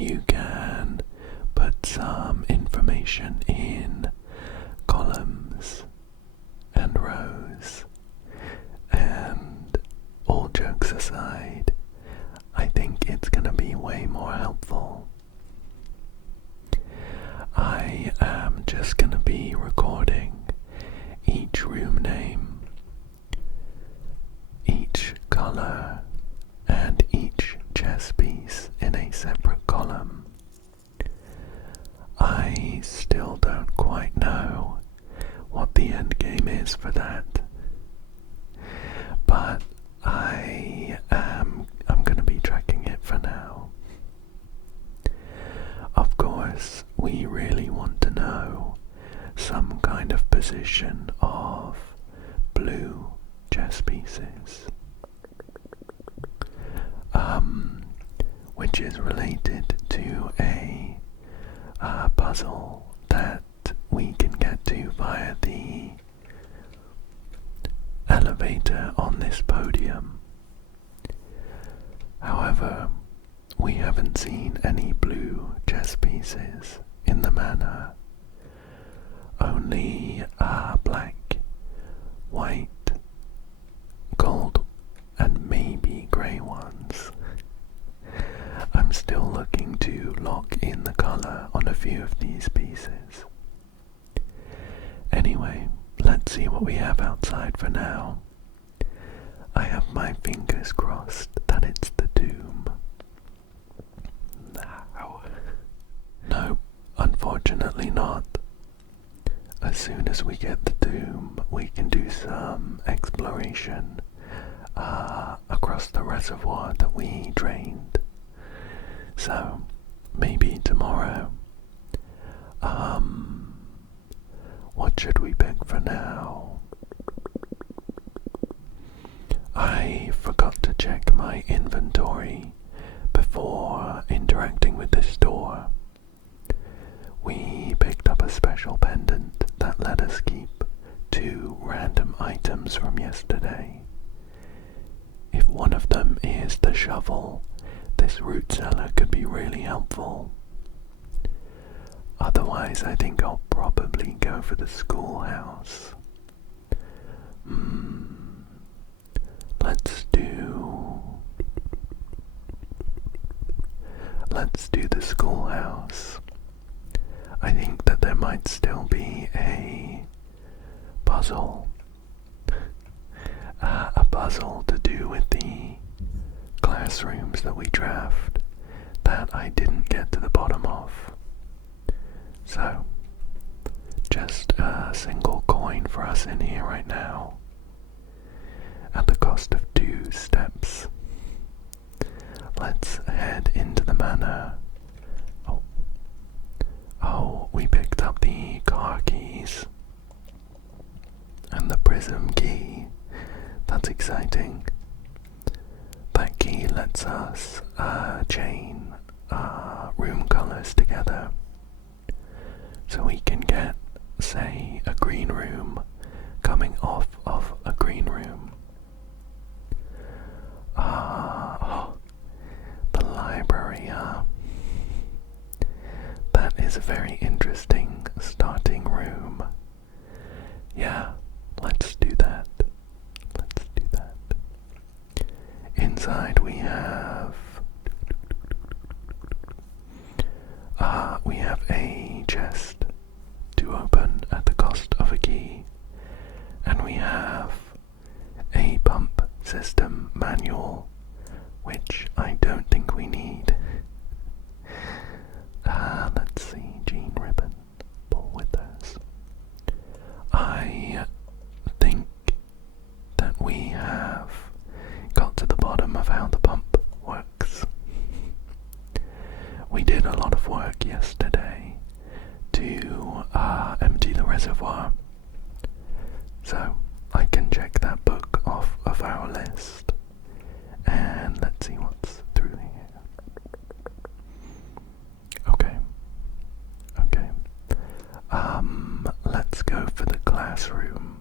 you can put some information in columns and rows. And all jokes aside, I think it's going to be way more helpful. I am just going to be recording each room name, each color, and each chess piece in a separate column. I still don't quite know what the end game is for that, but I'm going to be tracking it for now. Of course, we really want to know some kind of position of blue chess pieces, which is related to a puzzle that we can get to via the elevator on this podium. However, we haven't seen any blue chess pieces in the manor, only black, white, gold, and maybe grey ones. I'm still looking to lock in the colour on a few of these pieces. Anyway, let's see what we have outside for now. I have my fingers crossed that it's the tomb. No, unfortunately not. As soon as we get the tomb, we can do some exploration across the reservoir that we drained. So, maybe tomorrow. What should we pick for now? I forgot to check my inventory before interacting with this door. We picked up a special pendant that let us keep 2 random items from yesterday. If one of them is the shovel, this root cellar could be really helpful. Otherwise, I think I'll probably go for the schoolhouse. Let's do the schoolhouse. I think that there might still be a puzzle. A puzzle to do with the classrooms that we draft that I didn't get to the bottom of. So, just a single coin for us in here right now, at the cost of 2 steps. Let's head into the manor. Oh, we picked up the car keys and the prism key. That's exciting. That key lets us chain room colors together, so we can get, say, a green room coming off of a green room. The library, that is a very interesting starting room. Yeah, let's do that. Inside we have a chest to open at the cost of a key, and we have a pump system manual, which I don't think we need. Let's see, jean ribbon, pull withers. I think that we have got to the bottom of how the pump works. We did a lot of work yesterday to empty the reservoir, so I can check that book off of our list, and let's see what's through here. Okay. Let's go for the classroom.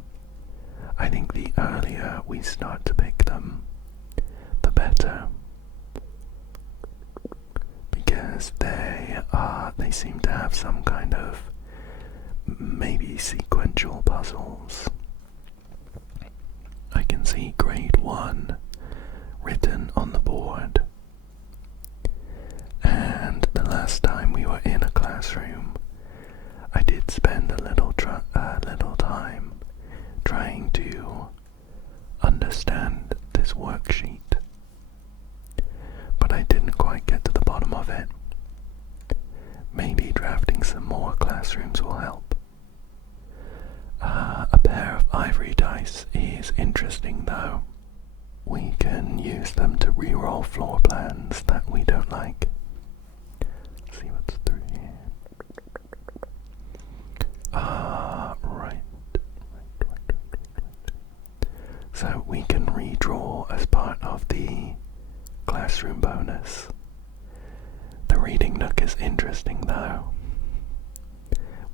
I think the earlier we start to pick them, the better, because because they seem to have some kind of maybe sequential puzzles. I can see grade 1 written on the board. And the last time we were in a classroom, I did spend a little time trying to understand this worksheet, but I didn't quite get to the bottom of it. Maybe drafting some more classrooms will help. A pair of ivory dice is interesting though. We can use them to re-roll floor plans that we don't like. Let's see what's through here. Right. So we can redraw as part of the classroom bonus. The reading nook is interesting though.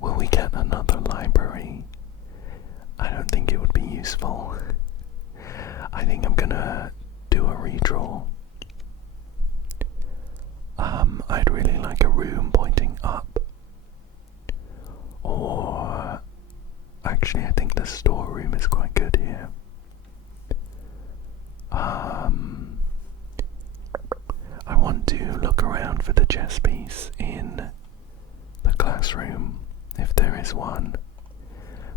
Will we get another library? I don't think it would be useful. I think I'm gonna do a redraw. I'd really like a room pointing up. Or actually I think the storeroom is quite good here. I want to look around for the chess piece in the classroom, if there is one,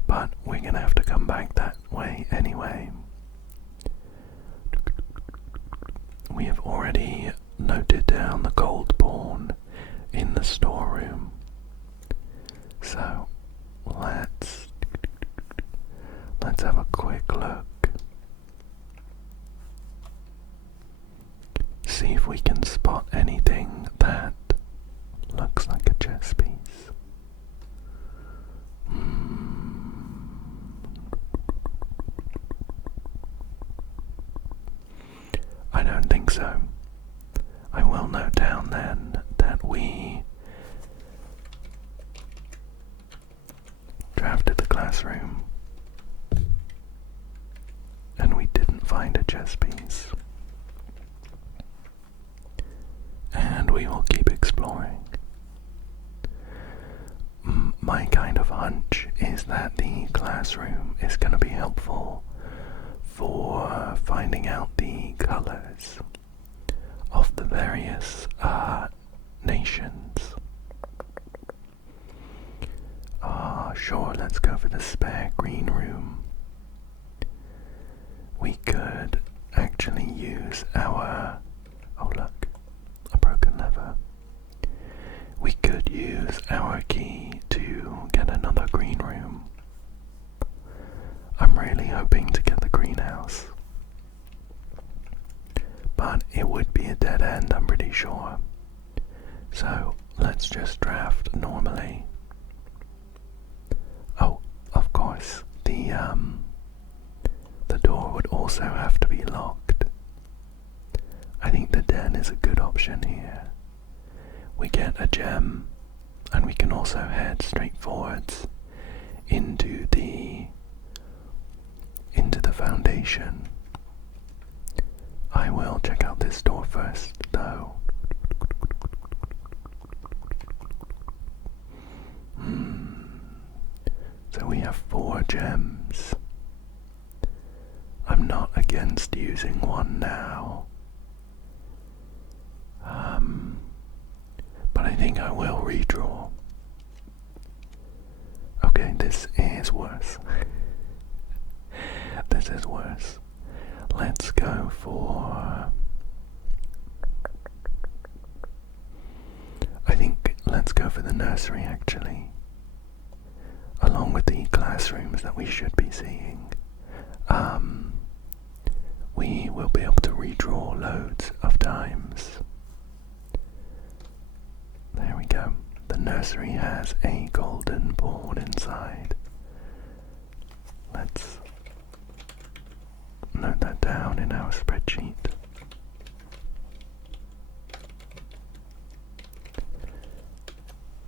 but we're gonna have to come back that way anyway. We have already noted down the gold pawn in the storeroom, so let's have a quick look. See if we can spot anything that looks like a chess piece. I don't think so. I will note down then that we drafted the classroom and we didn't find a chess piece. And we will keep exploring. My kind of hunch is that the classroom is going to be helpful for finding out the colors of the various nations. Sure, let's go for the spare green room. We could actually use our... oh look, a broken lever. We could use our key to get another green room. I'm really hoping to get the greenhouse, but it would be a dead end, I'm pretty sure. So let's just draft normally. Oh, of course, the door would also have to be locked. I think the den is a good option here. We get a gem, and we can also head straight forwards into the foundation. I will check out this door first, though. So we have 4 gems. I'm not against using one now. But I think I will redraw. Okay, this is worse. This is worse. Let's go for... I think let's go for the nursery actually. Along with the classrooms that we should be seeing. We will be able to redraw loads of times. There we go. The nursery has a golden pawn inside. Let's note that down in our spreadsheet.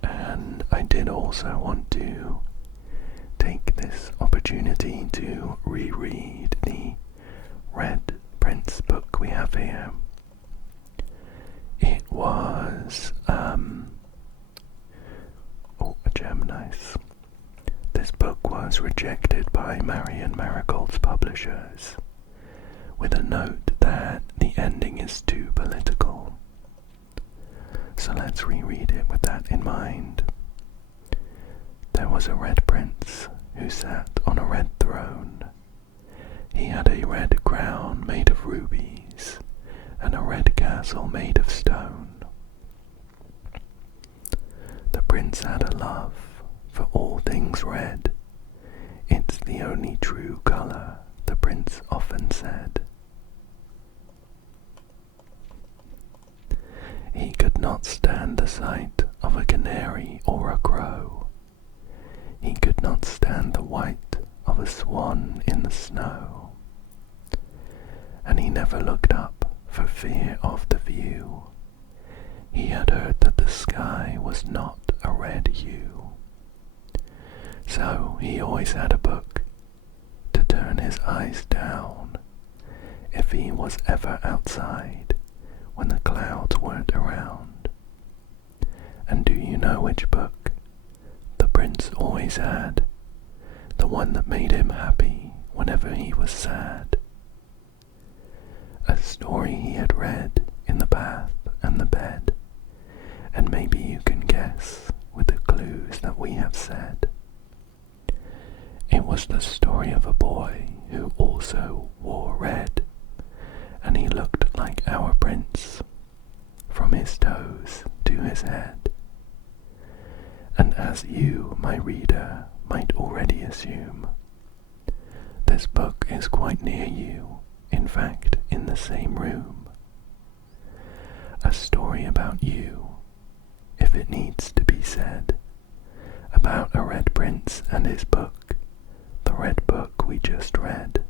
And I did also want to take this opportunity to reread the Red Prince book we have here. It was this book was rejected by Marion Marigold's publishers with a note that the ending is too political. So let's reread it with that in mind. There was a red prince who sat on a red throne. He had a red crown made of rubies and a red castle made of stone. The prince had a love for all things red. It's the only true colour, the prince often said. He could not stand the sight of a canary or a crow. He could not stand the white of a swan in the snow. And he never looked up for fear of the view. He had heard that the sky was not a red hue. So he always had a book to turn his eyes down if he was ever outside when the clouds weren't around. And do you know which book the prince always had? The one that made him happy whenever he was sad. A story he had read in the bath and the bed, and maybe you can guess with the clues that we have said. It was the story of a boy who also wore red, and he looked like our prince, from his toes to his head. And as you, my reader, might already assume, this book is quite near you, in fact, in the same room. A story about you, if it needs to be said, about a red prince and his book, the red book we just read.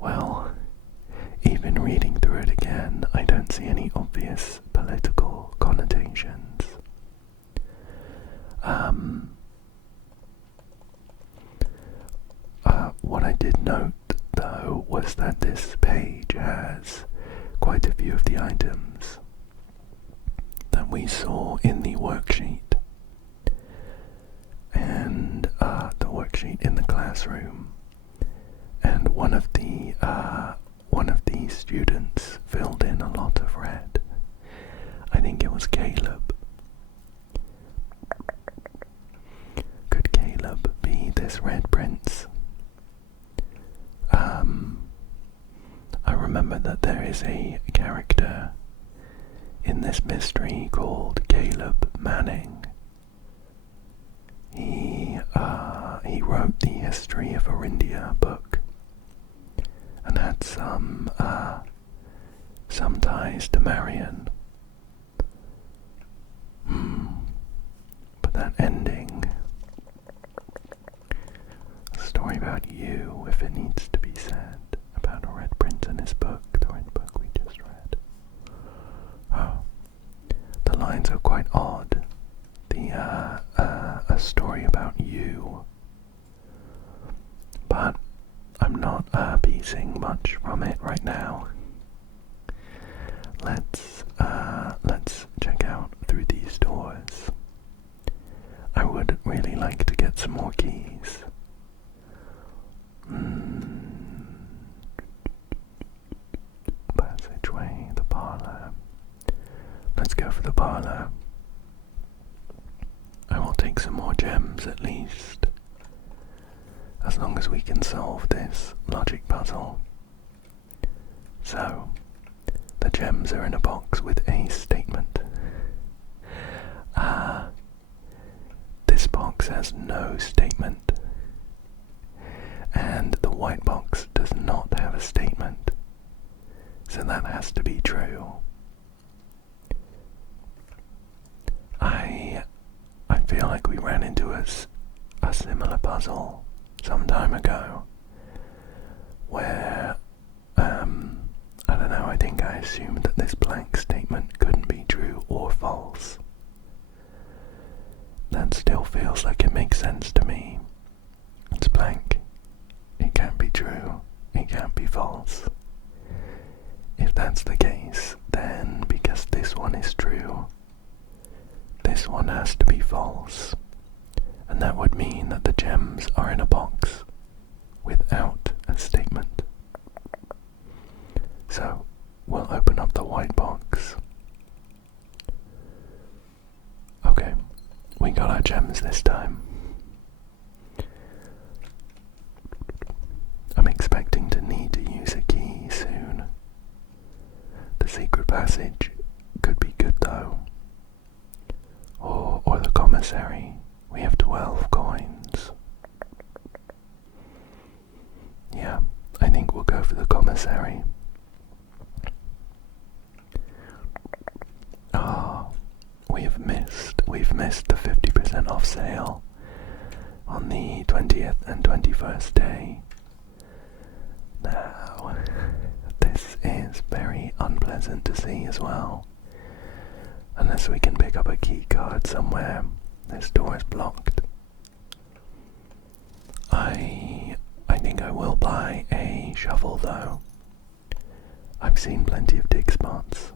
Well, even reading through it again, I don't see any obvious political connotations. What I did note, though, was that this page has quite a few of the items that we saw in the worksheet, and the worksheet in the classroom. And one of the students filled in a lot of red. I think it was Caleb. Could Caleb be this red prince? I remember that there is a character in this mystery called Caleb Manning. He wrote the History of Orindia book and had some ties to Marion. But that ending, a story about you, if it needs to be said, about a red prince and his book, the red book we just read. The lines are quite odd. A story about you, but I'm not piecing much from it right now. Let's check out through these doors. I would really like to get some more keys. Passageway, the parlor. Let's go for the parlor. I will take some more gems at least, as long as we can solve this logic puzzle. So, the gems are in a box with a statement. This box has no statement, and the white box does not have a statement, so that has to be true. I feel like we ran into a similar puzzle some time ago, where, I don't know, I think I assumed that this blank statement couldn't be true or false. That still feels like it makes sense to me. It's blank. It can't be true. It can't be false. If that's the case, then because this one is true, this one has to be false, and that would mean that the gems are in a box without a statement. So we'll open up the white box. Okay, we got our gems this time. I'm expecting to need to use a key soon. The secret passage could be good though. Or the commissary. We have 12 coins. Yeah, I think we'll go for the commissary. We've missed the 50% off sale on the 20th and 21st day. Now, this is very unpleasant to see as well. Unless we can pick up a key card somewhere, this door is blocked. I think I will buy a shovel though. I've seen plenty of dig spots,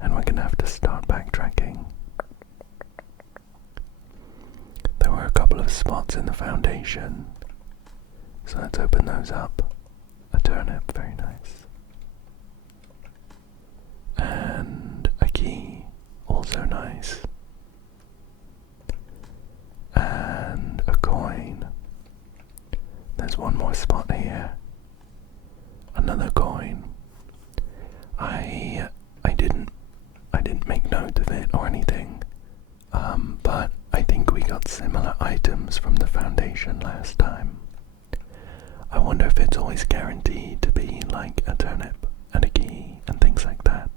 and we're gonna have to start backtracking. There were a couple of spots in the foundation, so let's open those up. A turnip, very nice. And a key, also nice. And a coin. There's one more spot here. Another coin. I didn't make note of it or anything, but I think we got similar items from the foundation last time. I wonder if it's always guaranteed to be like a turnip and a key and things like that.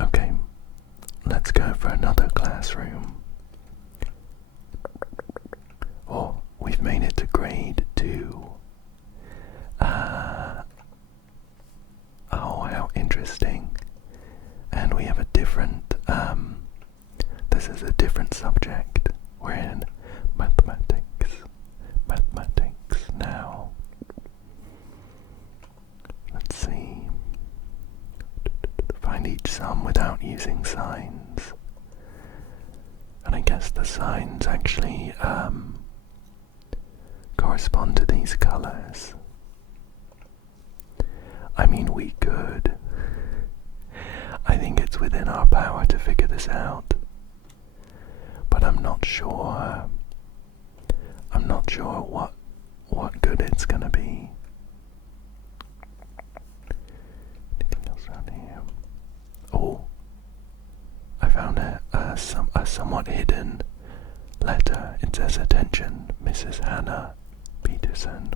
Okay, let's go for another classroom. Oh, we've made it to grade 2. Oh, how interesting. And we have a different, this is a different subject. We're in mathematics now. Let's see. Find each sum without using signs. And I guess the signs actually correspond to these colors. I mean, we could. I think it's within our power to figure this out. But I'm not sure. I'm not sure what good it's gonna be. Anything else around here? Oh, I found a somewhat hidden letter. It says, "Attention, Mrs. Hannah Peterson.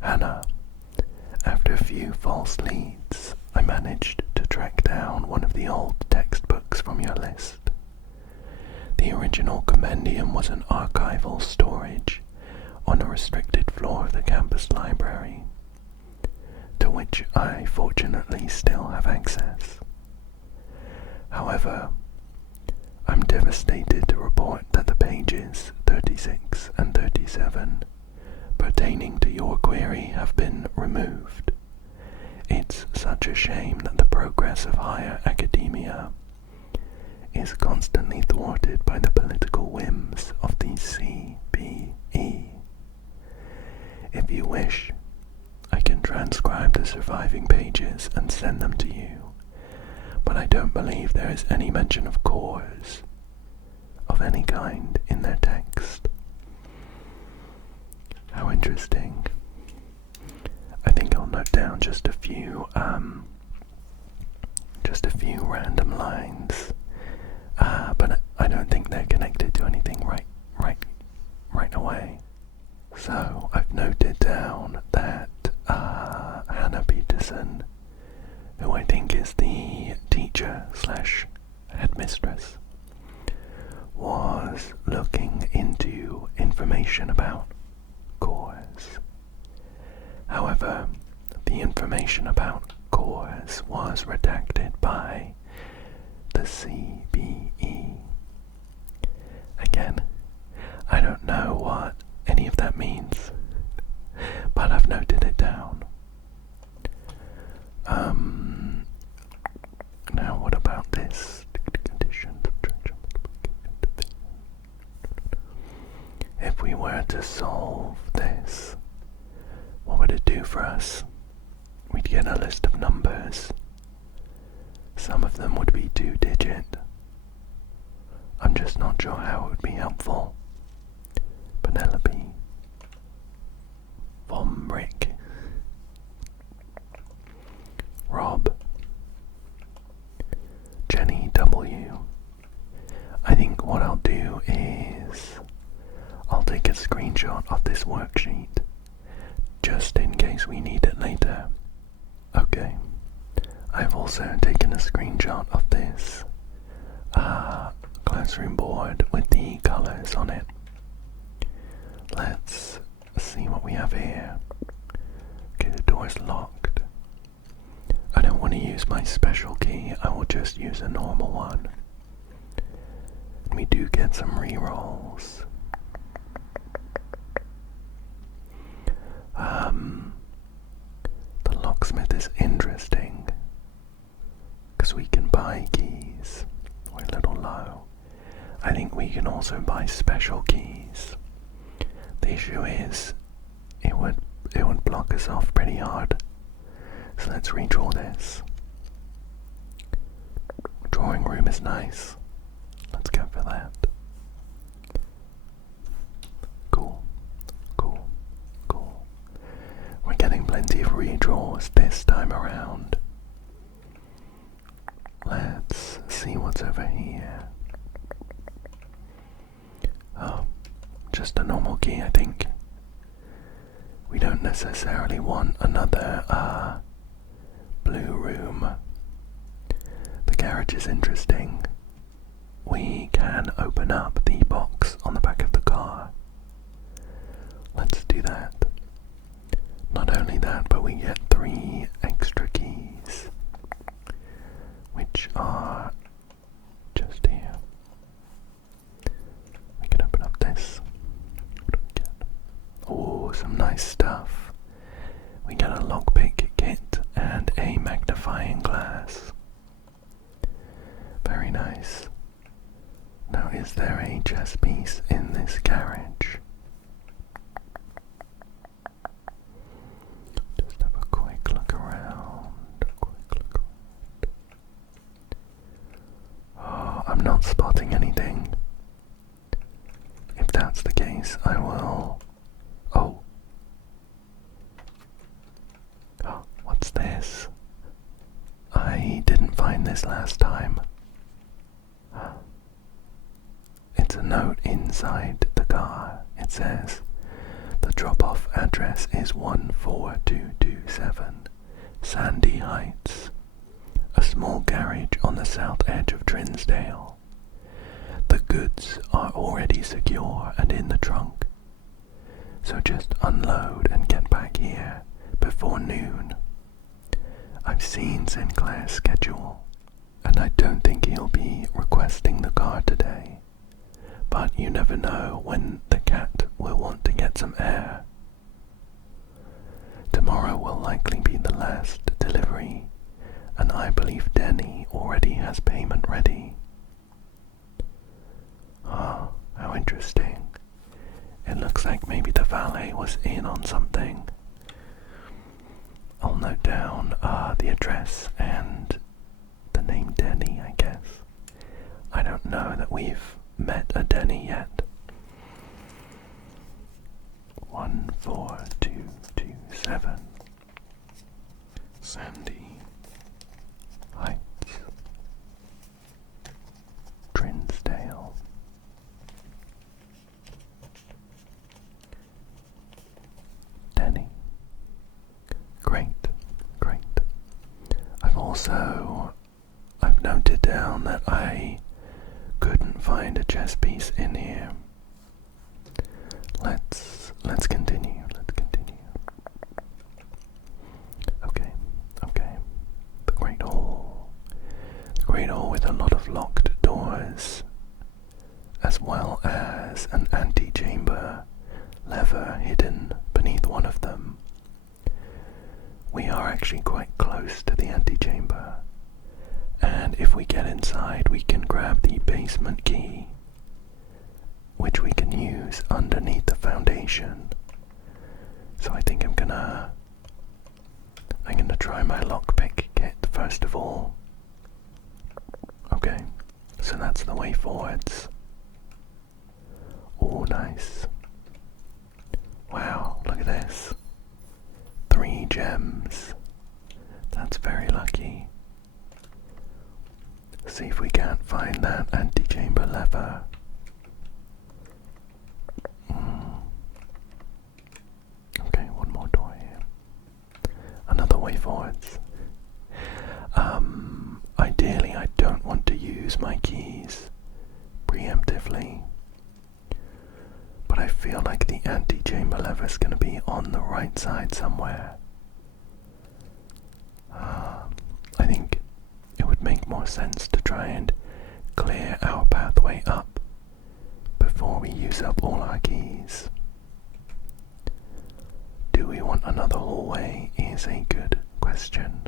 Hannah, after a few false leads, I managed to track down one of the old textbooks from your list. The original compendium was in archival storage on a restricted floor of the campus library, to which I fortunately still have access. However, I'm devastated to report that the pages 36 and 37 pertaining to your query have been removed. It's such a shame that the progress of higher academia is constantly thwarted by the political whims of the CBE. If you wish, I can transcribe the surviving pages and send them to you, but I don't believe there is any mention of cores of any kind in their text." How interesting. I think I'll note down just a few random lines, but I don't think they're connected to anything right away. So I've noted down that Hannah Peterson, who I think is the teacher / headmistress, was looking into information about cores. However, the information about cores was redacted by the CBE. Again, I don't know what any of that means, but I've noted it down. Now do for us, we'd get a list of numbers. Some of them would be 2-digit. I'm just not sure how it would be helpful. Penelope, Vomrick, Rob, Jenny W. I think what I'll do is I'll take a screenshot of this worksheet just in case we need it later. Okay, I've also taken a screenshot of this classroom board with the colours on it. Let's see what we have here. Okay, the door's locked. I don't want to use my special key, I will just use a normal one. And we do get some re-rolls. The locksmith is interesting because we can buy keys. We're a little low. I think we can also buy special keys. The issue is it would block us off pretty hard. So let's redraw this. Drawing room is nice. Let's go for that. Cool. Cool. Cool. We're getting plenty of redraws this time around. Let's see what's over here. Oh, just a normal key, I think. We don't necessarily want another, blue room. The garage is interesting. We can open up the box on the back of the car. Let's do that. Not only that, but we get 3 extra keys, which are just here. We can open up this. What do we get? Oh, some nice stuff. We get a lockpick kit and a magnifying glass. Very nice. Now, is there a chess piece in this garage? Just have a quick look around. Oh, I'm not spotting anything. If that's the case, I will... Oh. Oh, what's this? I didn't find this last time. It's a note inside the car. It says, the drop-off address is 14227 Sandy Heights, a small garage on the south edge of Trinsdale. The goods are already secure and in the trunk, so just unload and get back here before noon. I've seen Sinclair's schedule, and I don't think he'll be requesting the car today. But you never know when the cat will want to get some air. Tomorrow will likely be the last delivery, and I believe Denny already has payment ready. Ah, how interesting. It looks like maybe the valet was in on something. I'll note down the address and the name Denny, I guess. I don't know that we've met a Denny yet. 14227 Sandy Heights, Trinsdale. Denny. Great, great. I've noted down that I couldn't find a chess piece in here. Let's continue. Okay. The Great Hall. The Great Hall with a lot of locked doors, as well as an antechamber lever hidden beneath one of them. We are actually quite close to the antechamber, and if we get inside we can grab the basement key, which we can use underneath the foundation. So I think I'm gonna forwards. Oh, nice. Wow, look at this. 3 gems. That's very lucky. See if we can't find that antechamber lever. Okay, one more door here. Another way forwards. Ideally, I don't want to use my keys preemptively, but I feel like the antechamber lever is going to be on the right side somewhere. I think it would make more sense to try and clear our pathway up before we use up all our keys. Do we want another hallway is a good question.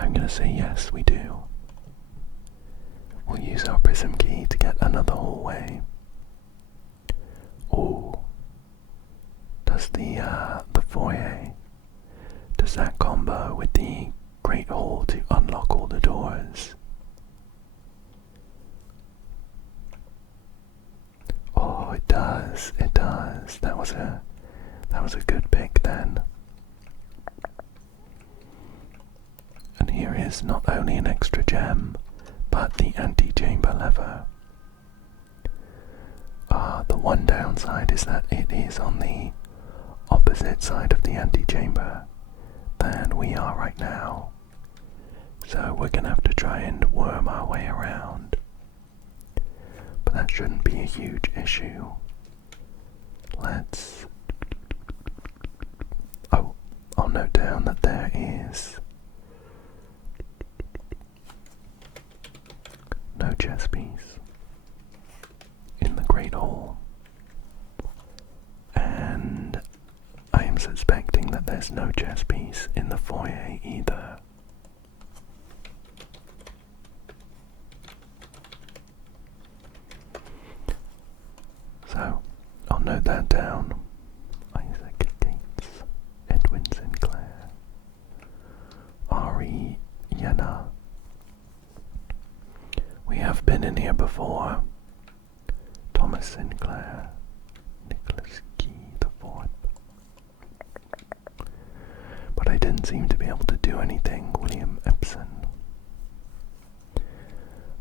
I'm going to say yes, we do. We'll use our prism key to get another hallway. Oh, does the foyer, does that combo with the Great Hall to unlock all the doors? Oh, it does, it does. That was a good pick then. And here is not only an extra gem, but the antechamber lever. The one downside is that it is on the opposite side of the antechamber than we are right now. So we're going to have to try and worm our way around. But that shouldn't be a huge issue. Let's... Oh, I'll note down that there is no chess piece in the Great Hall. And I am suspecting that there's no chess piece in the foyer either. So, I'll note that down. Isaac Gates, Edwin Sinclair, Ari Yenna. We have been in here before. Thomas Sinclair, Nicholas Key the Fourth. But I didn't seem to be able to do anything. William Epson.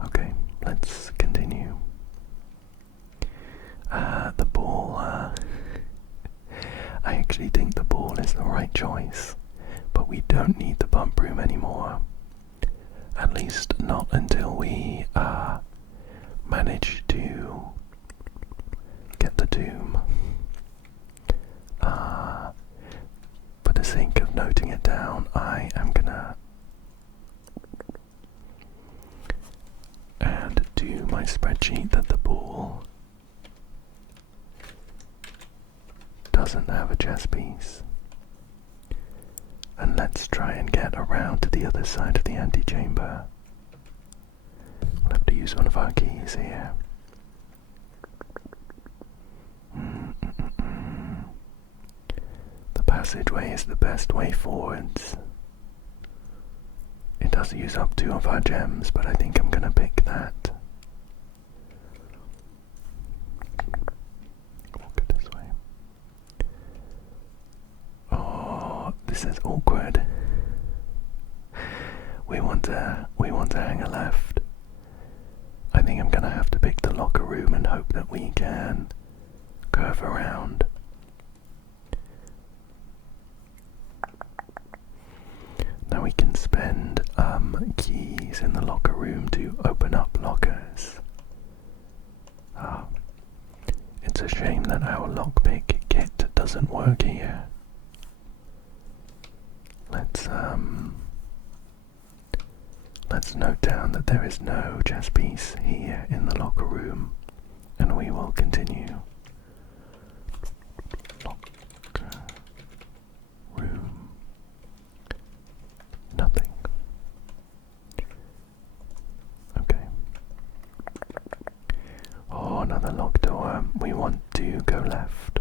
Okay, let's continue. The ball, I actually think the ball is the right choice, but we don't need the pump room anymore. At least not until we manage to get the tomb. For the sake of noting it down, I am gonna add to my spreadsheet that the ball doesn't have a chess piece. And let's try and get around to the other side of the antechamber. We'll have to use one of our keys here. The passageway is the best way forwards. It does use up 2 of our gems, but I think I'm gonna pick that. Walk it this way. Oh, this is awkward. We want to hang a left. I think I'm gonna have to pick the locker room and hope that we can curve around. Now we can spend keys in the locker room to open up lockers. It's a shame that our lockpick kit doesn't work here. Let's note down that there is no chess piece here in the locker room, and we will continue. Locker room. Nothing. Okay. Oh, another locked door. We want to go left.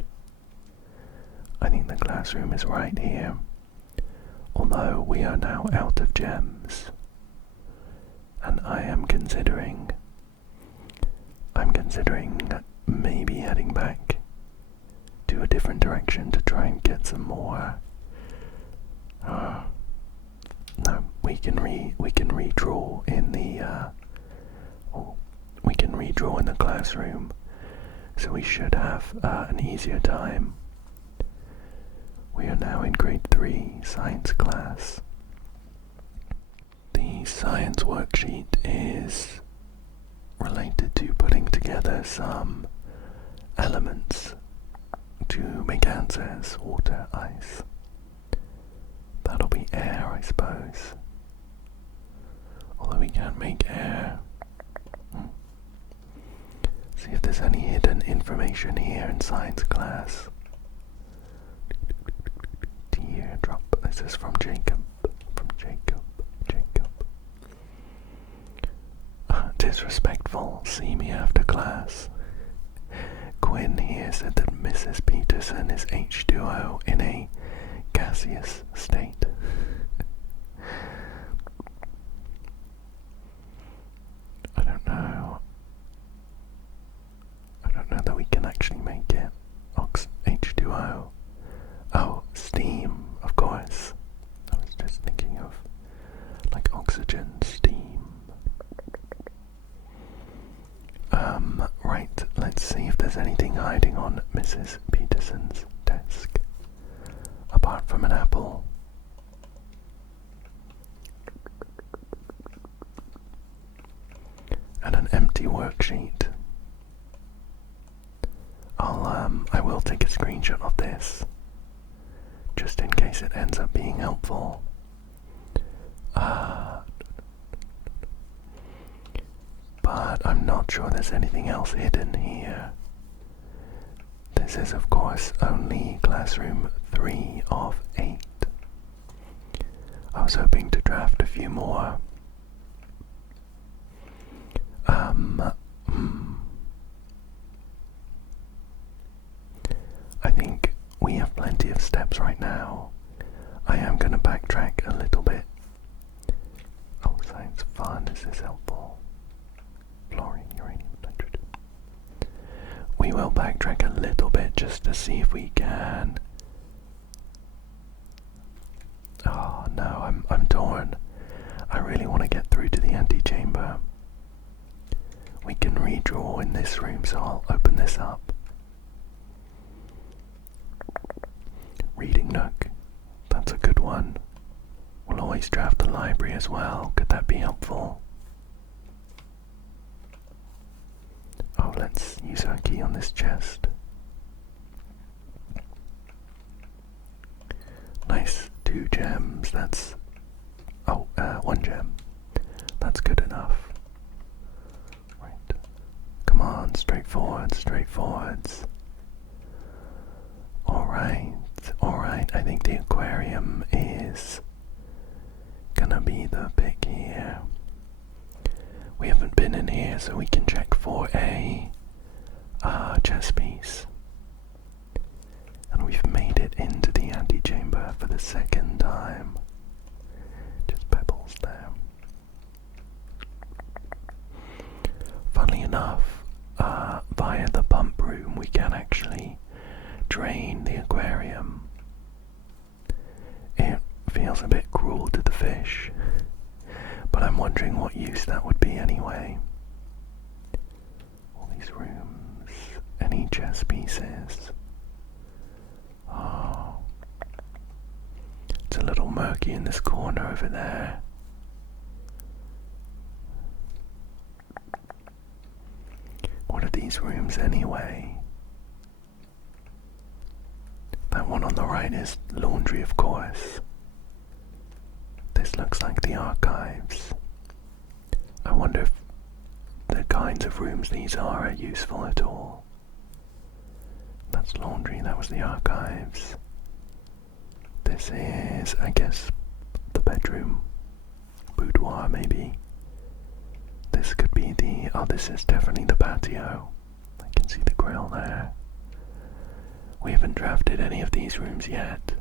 I think the classroom is right here. Although we are now out of gems. And I am considering I'm considering maybe heading back to a different direction to try and get some more. No, we can redraw in the we can redraw in the classroom, so we should have an easier time. We are now in grade 3 science class. The science worksheet is related to putting together some elements to make answers: water, ice. That'll be air, I suppose. Although we can't make air. See if there's any hidden information here in science class. Teardrop. This is from Jacob. Jacob. Disrespectful. See me after class. Quinn here said that Mrs. Peterson is H2O in a gaseous state. I don't know that we can actually make it H2O. Oh, steam, of course. I was just thinking of like oxygen, steam. Right, let's see if there's anything hiding on Mrs. Peterson's desk, apart from an apple. And an empty worksheet. I will take a screenshot of this, just in case it ends up being helpful. But I'm not sure there's anything else hidden here. This is, of course, only classroom 3 of 8. I was hoping to draft a few more. I think we have plenty of steps right now. I am going to backtrack a little bit. Oh, science fun, is this helpful? Fluorine, uranium, nitrogen. We will backtrack a little bit just to see if we can. Oh no, I'm torn. I really want to get through to the antechamber. We can redraw in this room, so I'll open this up. Reading nook. That's a good one. We'll always draft the library as well. Could that be helpful? Oh, let's use our key on this chest. Nice, 2 gems. That's... oh, 1 gem. That's good enough. Right. Come on, straightforwards. Alright, I think the aquarium is gonna be the pick here. We haven't been in here, so we can check for a chess piece. And we've made it into the antechamber for the second time. Just pebbles there. Funnily enough, via the pump room we can actually drain the aquarium. It feels a bit cruel to the fish, but I'm wondering what use that would be anyway. All these rooms, any chess pieces. Oh, it's a little murky in this corner over there. What are these rooms anyway? That one on the right is laundry, of course. This looks like the archives. I wonder if the kinds of rooms these are useful at all. That's laundry, that was the archives. This is, I guess, the bedroom. Boudoir, maybe. This could be the... oh, this is definitely the patio. I can see the grill there. We haven't drafted any of these rooms yet.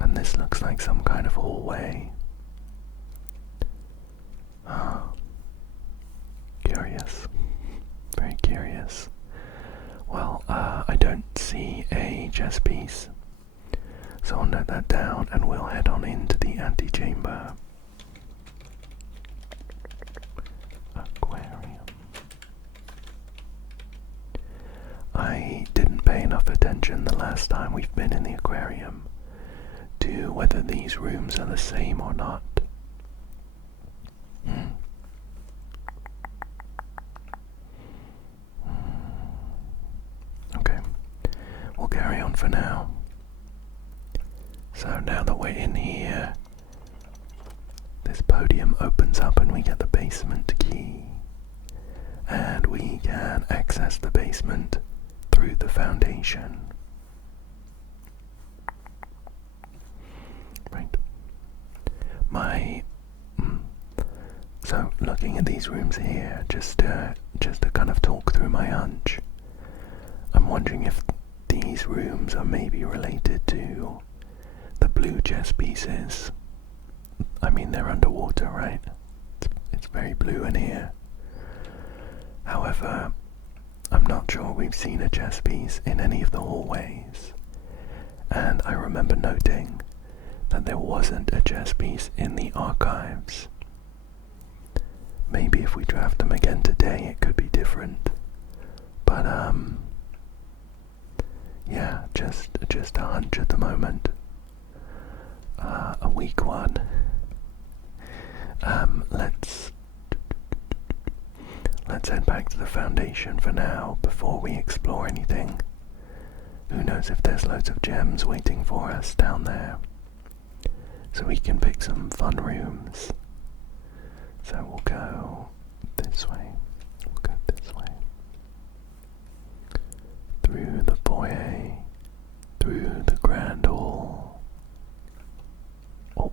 And this looks like some kind of hallway. Ah, curious. curious. Well, I don't see a chess piece, so I'll note that down and we'll head on into the antechamber. Aquarium. I didn't pay enough attention the last time we've been in the aquarium to whether these rooms are the same or not. Okay, we'll carry on for now. So now that we're in here, this podium opens up and we get the basement key. And we can access the basement through the foundation. Right. So looking at these rooms here, just to kind of talk through my hunch, I'm wondering if these rooms are maybe related to the blue chess pieces. I mean, they're underwater, right? It's very blue in here. However, I'm not sure we've seen a chess piece in any of the hallways. And I remember noting that there wasn't a chess piece in the archives. Maybe if we draft them again today, it could be different. But, yeah, just a hunch at the moment. A weak one. Let's head back to the foundation for now before we explore anything. Who knows if there's loads of gems waiting for us down there, so we can pick some fun rooms. So we'll go this way. We'll go this way. Through the foyer, through the grand hall. Oh,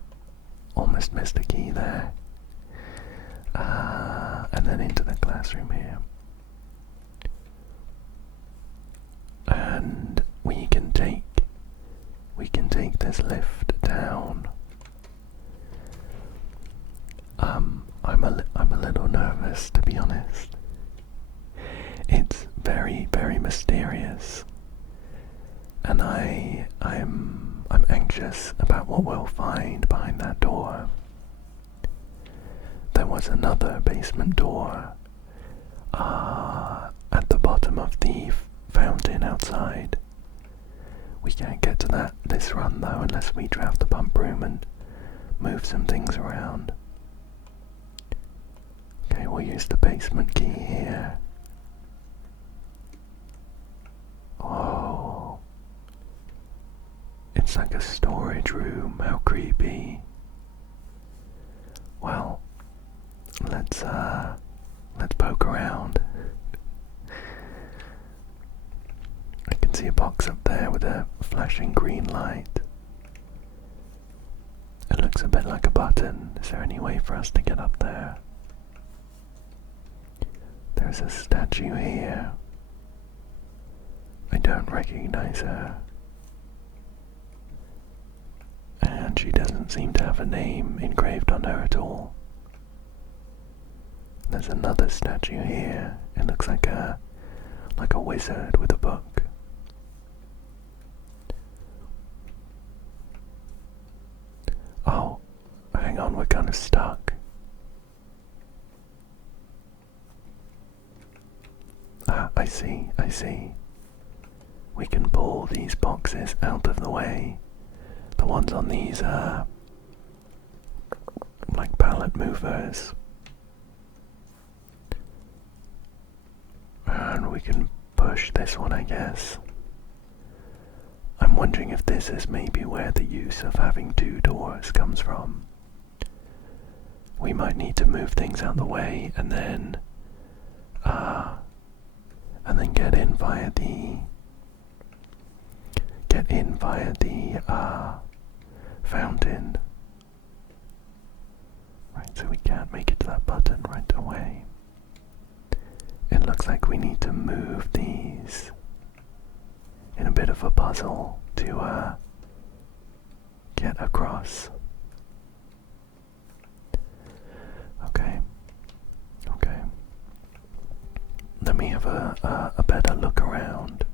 almost missed a key there. And then into the classroom here. And we can take this lift down. I'm a little nervous, to be honest. It's very, very mysterious, and I'm anxious about what we'll find behind that door. There was another basement door at the bottom of the fountain outside. We can't get to this run though unless we draft the pump room and move some things around. Okay, we'll use the basement key here. Oh, it's like a storage room. How creepy. Well, let's poke around. I can see a box up there with a flashing green light. It looks a bit like a button. Is there any way for us to get up there? There's a statue here. I don't recognize her. And she doesn't seem to have a name engraved on her at all. There's another statue here. It looks like a wizard with a book. Oh, hang on, we're kind of stuck. I see. We can pull these boxes out of the way. The ones on these, like pallet movers. And we can push this one, I guess. I'm wondering if this is maybe where the use of having two doors comes from. We might need to move things out the way and then get in via the fountain. Right, so we can't make it to that button right away. It looks like we need to move these in a bit of a puzzle to get across. Okay. The let me have a better look around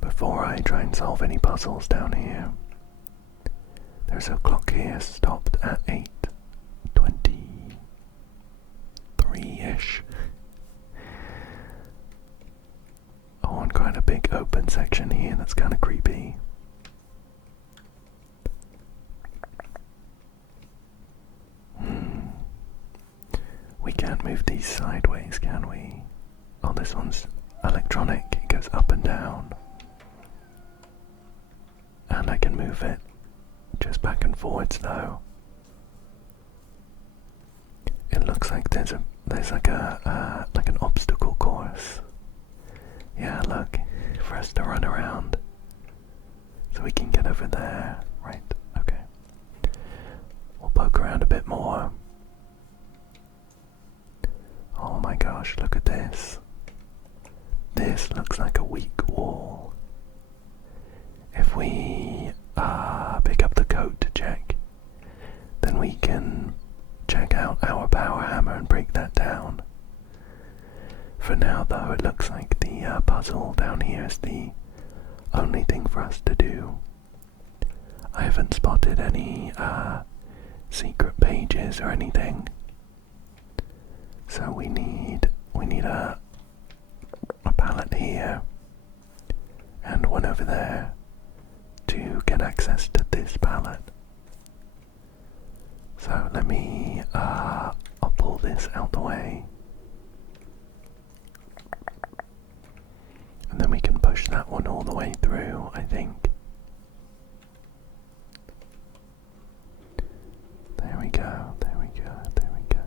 before I try and solve any puzzles down here. There's a clock here stopped at 8:23-ish. Oh, and quite a big open section here that's kind of creepy. We can't move these sideways, can we? Oh, this one's electronic. It goes up and down. And I can move it just back and forwards though. It looks like there's like an obstacle course. Yeah, look, for us to run around. So we can get over there. Right, okay. We'll poke around a bit more. Oh my gosh, look at this. This looks like a weak wall. If we pick up the code to check, then we can check out our power hammer and break that down. For now though, it looks like the puzzle down here is the only thing for us to do. I haven't spotted any secret pages or anything. So we need a pallet here and one over there to get access to this pallet. So let me I'll pull this out the way. And then we can push that one all the way through, I think. There we go, there we go, there we go.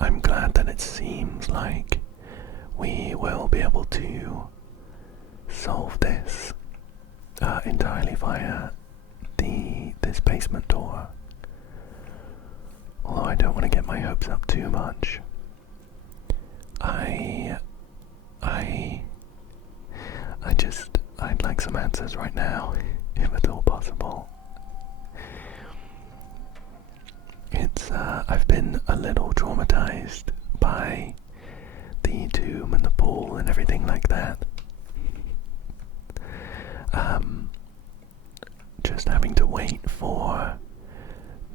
I'm glad that it seems like we will be able to solve this entirely via this basement door. Although I don't want to get my hopes up too much. I'd like some answers right now, if at all possible. I've been a little traumatized by the tomb and the pool and everything like that. Just having to wait for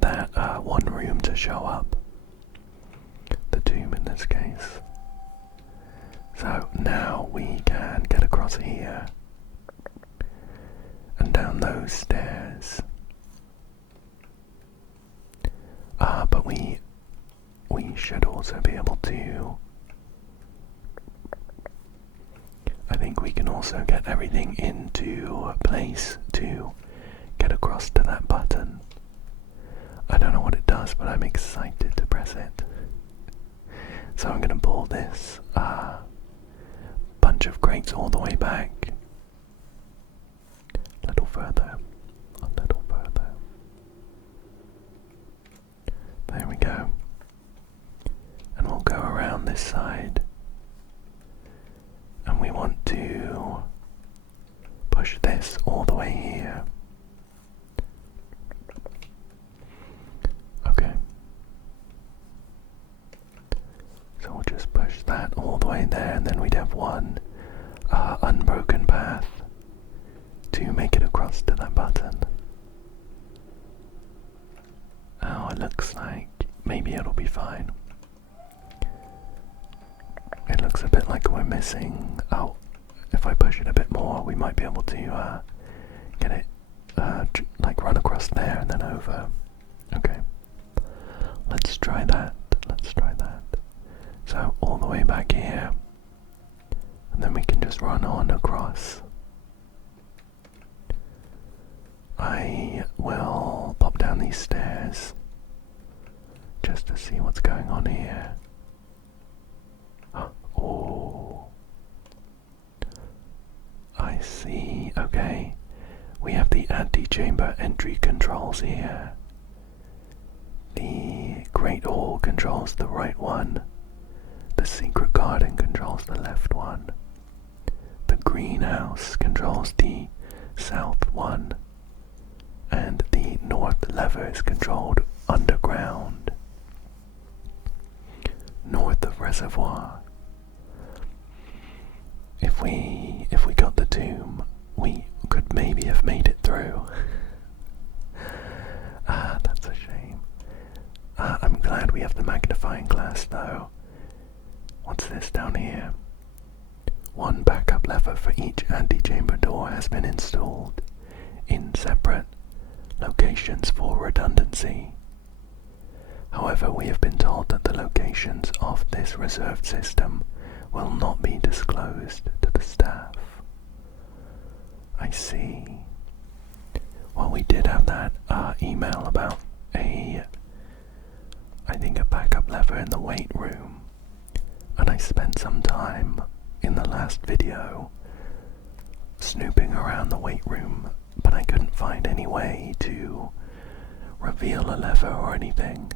that one room to show up. The tomb in this case. So now we can get across here and down those stairs. But we should also be able to, I think we can also get everything into place to get across to that button. I don't know what it does, but I'm excited to press it. So I'm going to pull this bunch of crates all the way back. A little further. A little further. There we go. And we'll go around this side. And we want to push this all the way here. Okay. So we'll just push that all the way there, and then we'd have one unbroken path to make it across to that button. Oh, it looks like maybe it'll be fine. It looks a bit like we're missing. Oh, if I push it a bit more, we might be able to get it like run across there and then over. Okay, let's try that. Let's try that. So all the way back here, and then we can just run on across. I will pop down these stairs just to see what's going on here. Oh, I see. Okay, we have the antechamber entry controls here. The Great Hall controls the right one. The Secret Garden controls the left one. The Greenhouse controls the south one. And the north lever is controlled underground. north of Reservoir. If we got the tomb, we could maybe have made it through. That's a shame. I'm glad we have the magnifying glass though. What's this down here? One backup lever for each antechamber door has been installed in separate locations for redundancy. However, we have been told that the locations of this reserved system will not be disclosed to the staff. I see. Well, we did have that email about I think a backup lever in the weight room, and I spent some time in the last video snooping around the weight room, but I couldn't find any way to reveal a lever or anything.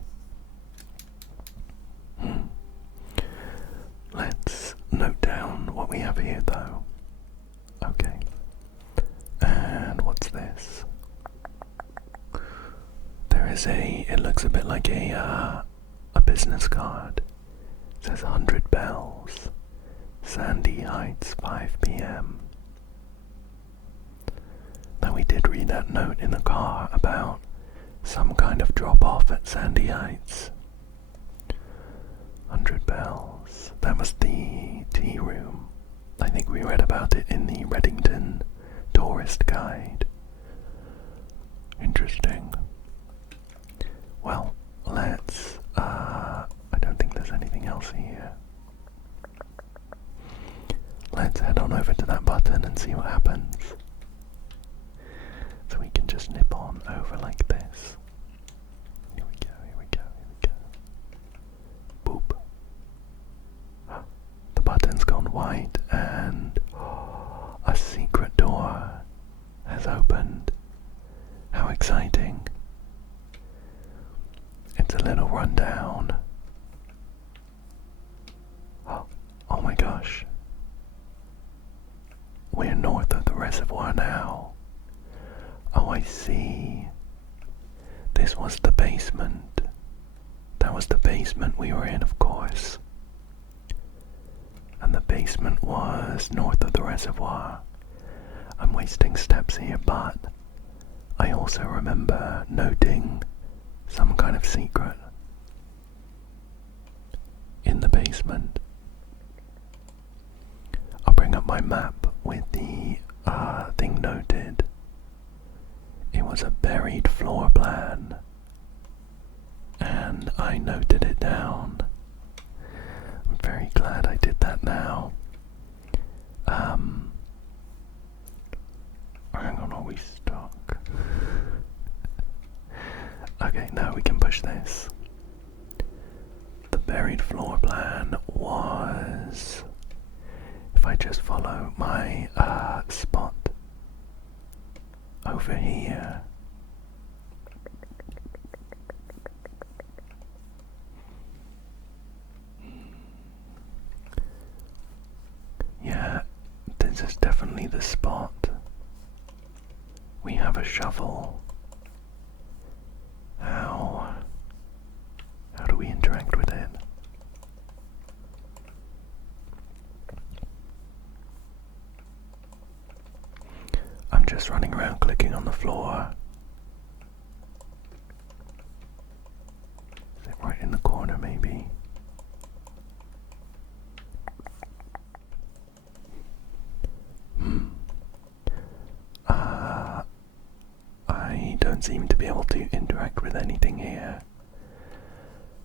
Let's note down what we have here though. Okay. And what's this? There is it looks a bit like a business card. It says 100 bells. Sandy Heights, 5 p.m. Now we did read that note in the car about some kind of drop-off at Sandy Heights. 100 bells. That was the tea room. I think we read about it in the Reddington tourist guide. Interesting. Well, let's, I don't think there's anything else here. Let's head on over to that button and see what happens. So we can just nip on over like this. Here we go, here we go, here we go. Boop. The button's gone white and a secret door has opened. How exciting. It's a little rundown. Oh my gosh. We're north of the reservoir now. Oh, I see. This was the basement. That was the basement we were in, of course. And the basement was north of the reservoir. I'm wasting steps here, but I also remember noting some kind of secret in the basement. I'll bring up my map with the thing noted. It was a buried floor plan, and I noted it down. I'm very glad I did that now. Hang on, are we stuck? Okay, now we can push this. The buried floor plan was, if I just follow my spot over here. Yeah, this is definitely the spot. We have a shovel. How do we interact with it? I'm just running around clicking on the floor. Is it right in the corner maybe? I don't seem to be able to interact with anything here.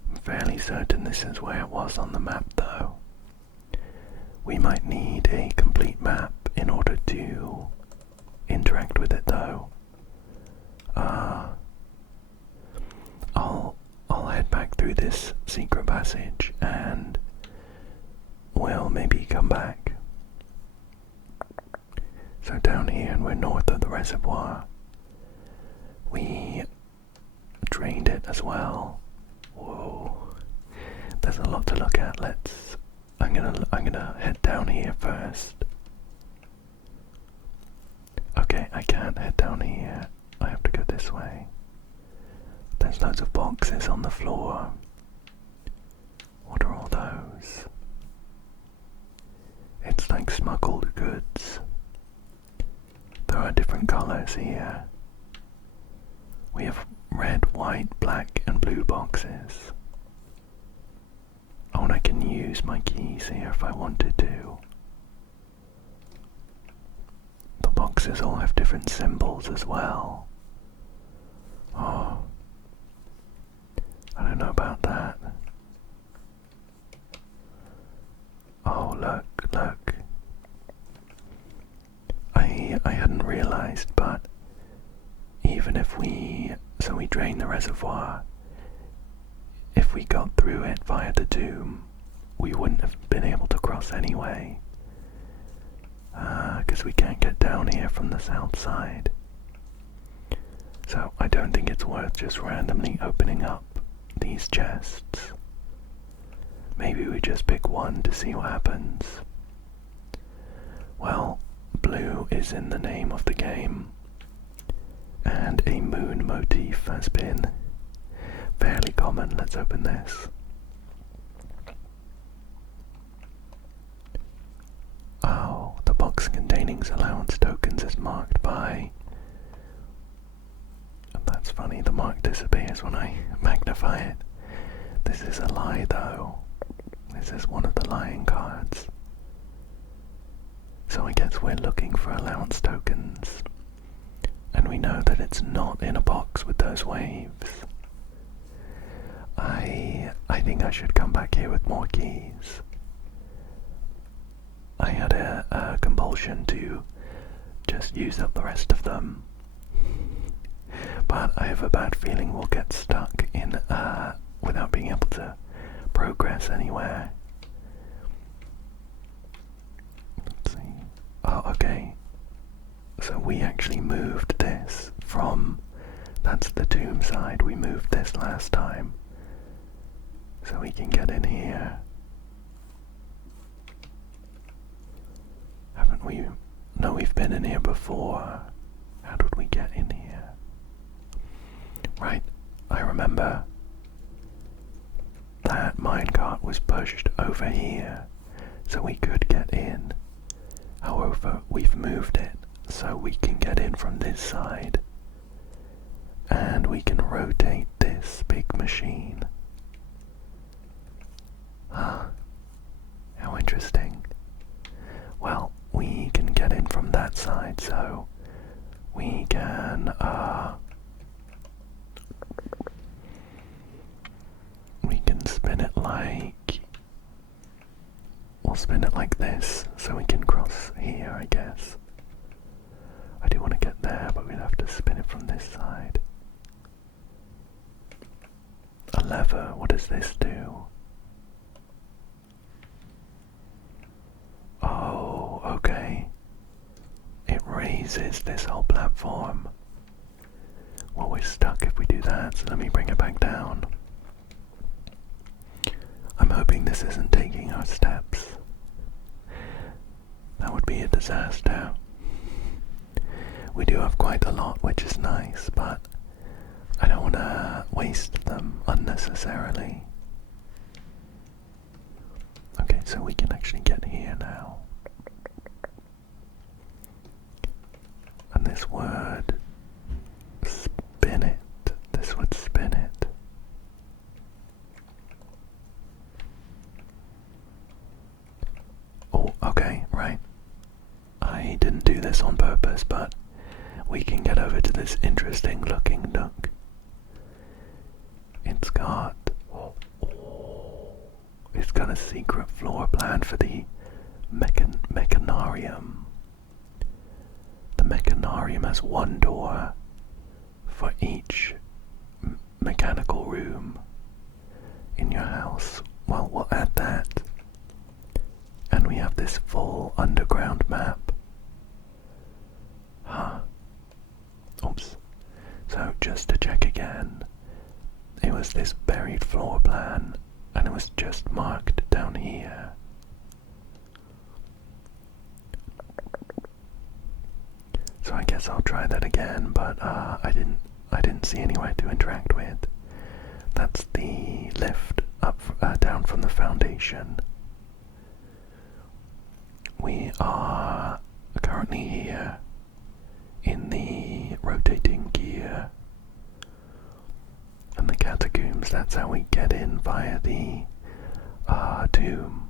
I'm fairly certain this is where it was on the map though. We might need a complete map in order to interact with it though. I'll head back through this secret passage and we'll maybe come back. So down here, and we're north of the reservoir. We drained it as well. Whoa, there's a lot to look at. I'm gonna head down here first. Okay, I can't head down here. I have to go this way. There's loads of boxes on the floor. What are all those? like smuggled goods. There are different colours here. We have red, white, black and blue boxes. Oh, and I can use my keys here if I wanted to. The boxes all have different symbols as well. Oh, I don't know about that. Oh, look. I hadn't realised, but even if we drain the reservoir, if we got through it via the tomb, we wouldn't have been able to cross anyway, because we can't get down here from the south side. So I don't think it's worth just randomly opening up these chests. Maybe we just pick one to see what happens. Well, blue is in the name of the game, and a moon motif has been fairly common. Let's open this. Oh, the box containing allowance tokens is marked by... That's funny, the mark disappears when I magnify it. This is a lie though. This is one of the lying cards. So I guess we're looking for allowance tokens. And we know that it's not in a box with those waves. I think I should come back here with more keys. I had a compulsion to just use up the rest of them. But I have a bad feeling we'll get stuck in without being able to progress anywhere. Let's see. Oh, okay. So we actually moved this from... That's the tomb side. We moved this last time. So we can get in here. Haven't we? No, we've been in here before. How did we get in here? Right, I remember. That minecart was pushed over here, so we could get in. However, we've moved it so we can get in from this side. And we can rotate this big machine. Ah, how interesting. Well, we can get in from that side, so we can, we can spin it like, we'll spin it like this, so we can cross here, I guess. I do want to get there, but we'd have to spin it from this side. A lever, what does this do? Oh, okay. It raises this whole platform. Well, we're stuck if we do that, so let me bring it back down. I'm hoping this isn't taking our steps. That would be a disaster. We do have quite a lot, which is nice, but I don't want to waste them unnecessarily. Okay, so we can actually get here now. And this would spin it. This would spin it. Oh, okay, right. I didn't do this on purpose, but we can get over to this interesting looking nook. It's got a secret floor plan for the mechanarium. The mechanarium has one door for each mechanical room in your house. Well, we'll add that. And we have this full underground map. Huh. Oops. So just to check again, it was this buried floor plan, and it was just marked down here. So I guess I'll try that again, but I didn't see anywhere to interact with. That's the lift up down from the foundation. we are currently here in the rotating gear and the catacombs. That's how we get in via the tomb.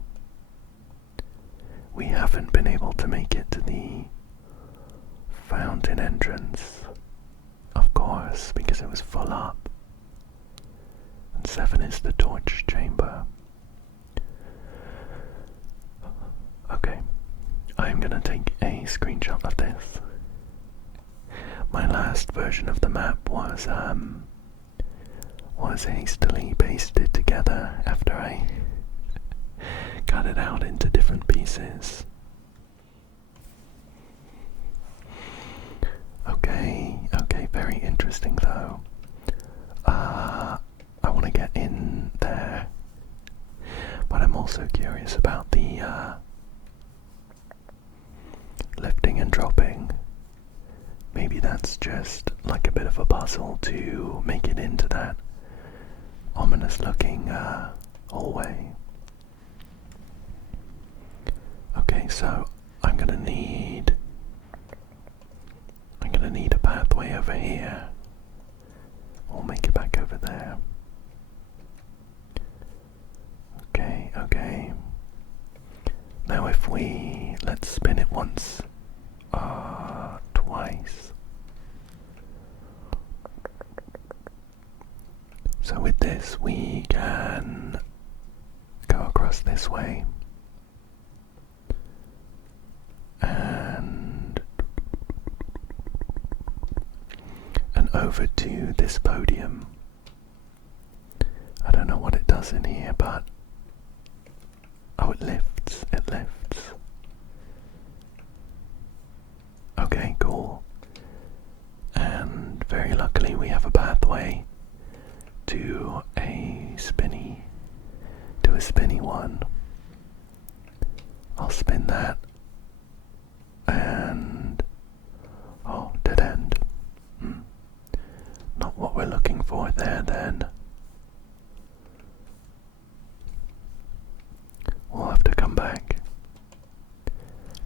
We haven't been able to make it to the fountain entrance, of course, because it was full up. And 7 is the torch chamber. Okay, I'm gonna take a screenshot of this. My last version of the map was hastily pasted together after I cut it out into different pieces. Okay, very interesting though. I want to get in there, but I'm also curious about the lifting and dropping. Maybe that's just like a bit of a puzzle to make it into that ominous looking hallway. Okay, so I'm gonna need a pathway over here. We'll make it back over there. Okay. Now if let's spin it once, twice. So with this we can go across this way and over to this podium. I don't know what it does in here, but it lifts. Okay, cool. And very luckily we have a pathway to a spinny one. I'll spin that. And dead end. Not what we're looking for there then. We'll have to come back.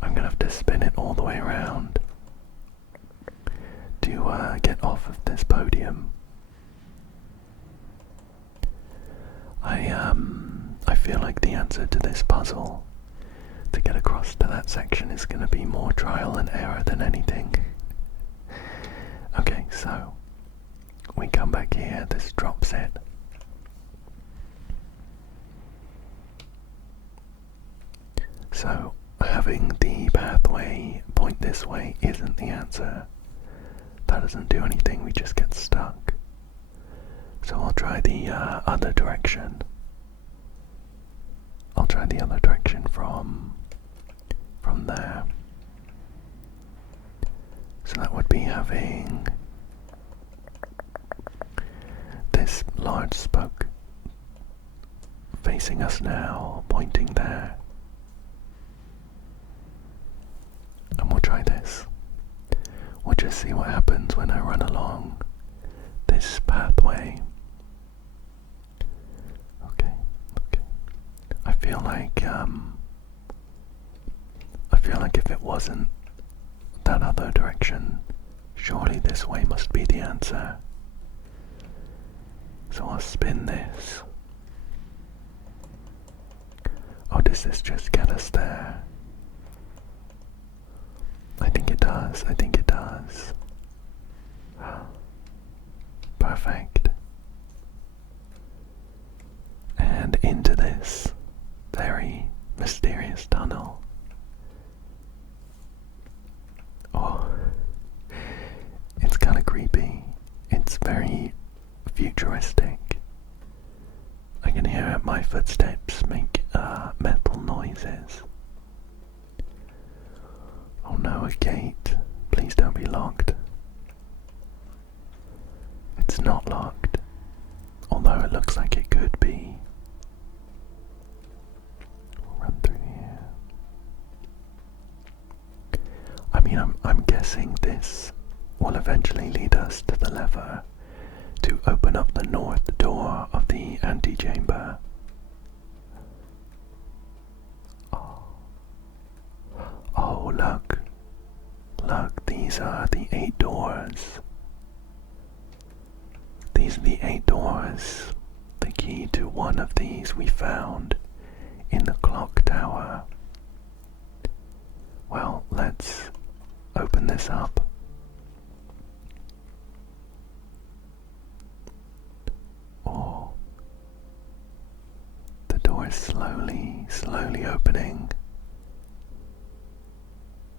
I'm gonna have to spin it all the way around to get off of this podium. I feel like the answer to this puzzle to get across to that section is gonna be more trial and error than anything. Okay, so we come back here, this drops it. So having the pathway point this way isn't the answer. That doesn't do anything, we just get stuck. So I'll try the other direction. I'll try the other direction from there. So that would be having this large spoke facing us now, pointing there. And we'll try this. We'll just see what happens when I run along this pathway. Okay. I feel like if it wasn't that other direction, surely this way must be the answer. So I'll spin this. Oh, does this just get us there? I think it does. Perfect. And into this very mysterious tunnel. Oh, it's kind of creepy. It's very futuristic. I can hear my footsteps make metal noises. Oh no, a gate. Please don't be locked. It's not locked, although it looks like it could be. We'll run through here. I mean, I'm guessing this will eventually lead us to the lever to open up the north door of the antechamber. Oh. these are the 8 doors. These are the 8 doors. The key to one of these we found in the clock tower. Well, let's open this up. Oh, the door is slowly opening,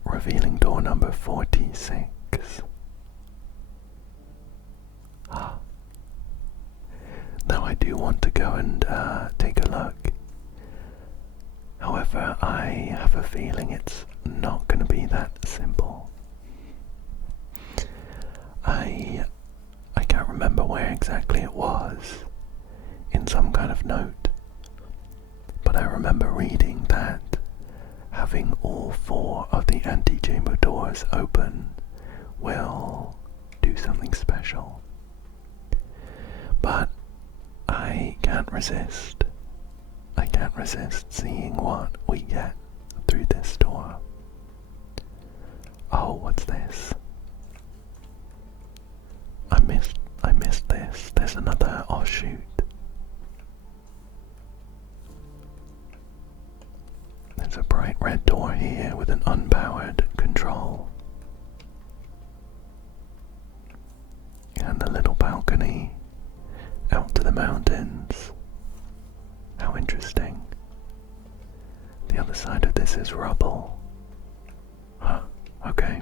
revealing door number 46. Now I do want to go and take a look. However, I have a feeling it's not going to be that simple. I can't remember where exactly it was in some kind of note, but I remember reading that having all 4 of the antechamber doors open will do something special. But I can't resist. I can't resist seeing what we get through this door. Oh, what's this? I missed this. There's another offshoot. There's a bright red door here with an unpowered control. And a little balcony out to the mountains. How interesting. The other side of this is rubble. Huh, okay.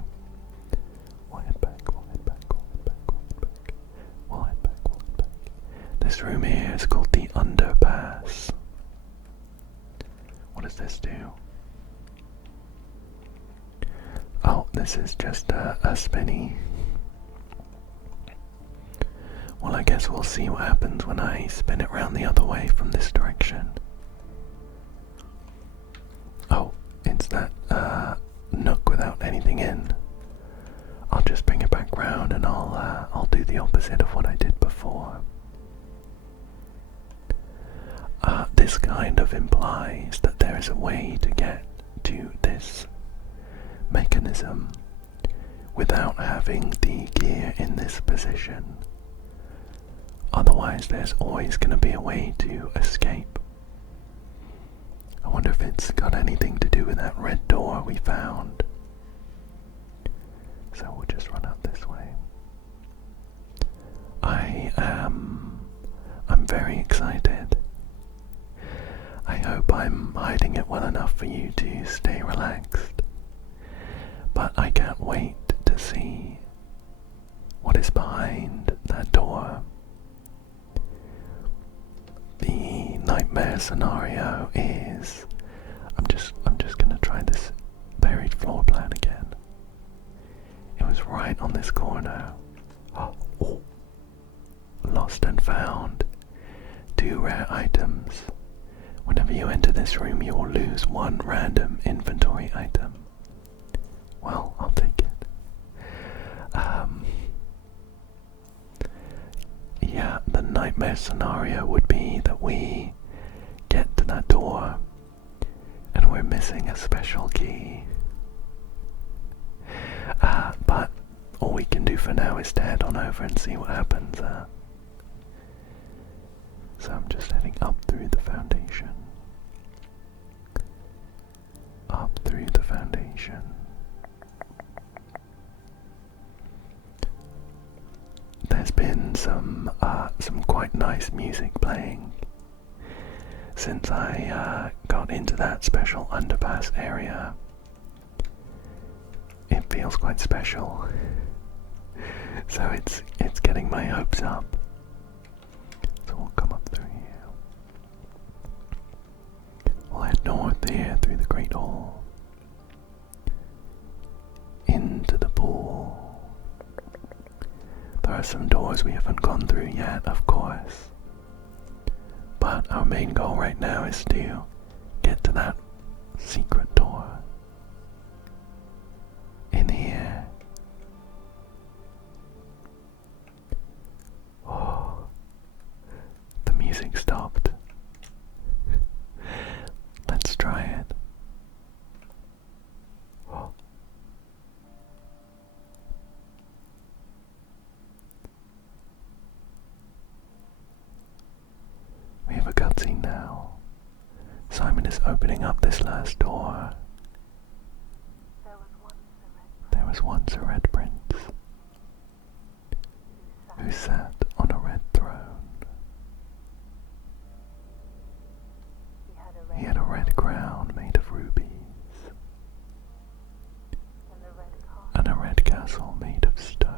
We'll head back. This room here is called the underpass. What does this do? Oh, this is just a spinny. Well, I guess we'll see what happens when I spin it round the other way from this direction. Oh, it's that nook without anything in. I'll just bring it back round and I'll do the opposite of what I did before. This kind of implies that there is a way to get to this mechanism without having the gear in this position. Otherwise, there's always going to be a way to escape. I wonder if it's got anything to do with that red door we found. So we'll just run out this way. I'm very excited. I hope I'm hiding it well enough for you to stay relaxed. But I can't wait to see what is behind that door. The nightmare scenario is I'm just gonna try this buried floor plan again. It was right on this corner. Oh, lost and found. 2 rare items. Whenever you enter this room, you will lose 1 random inventory item. Well, I'll take it. Yeah, the nightmare scenario would be that we get to that door and we're missing a special key. But all we can do for now is to head on over and see what happens. So I'm just heading up through the foundation. Up through the foundation. There's been some quite nice music playing since I got into that special underpass area. It feels quite special. So it's getting my hopes up. So we'll come up through here. We'll head north here through the Great Hall. Into the pool. There are some doors we haven't gone through yet, of course. But our main goal right now is to get to that secret door. In here. Oh, the music stopped. Let's try it. Oh. opening up this last door, there was once a red prince who sat on a red throne. He had a red crown made of rubies and a red castle made of stone.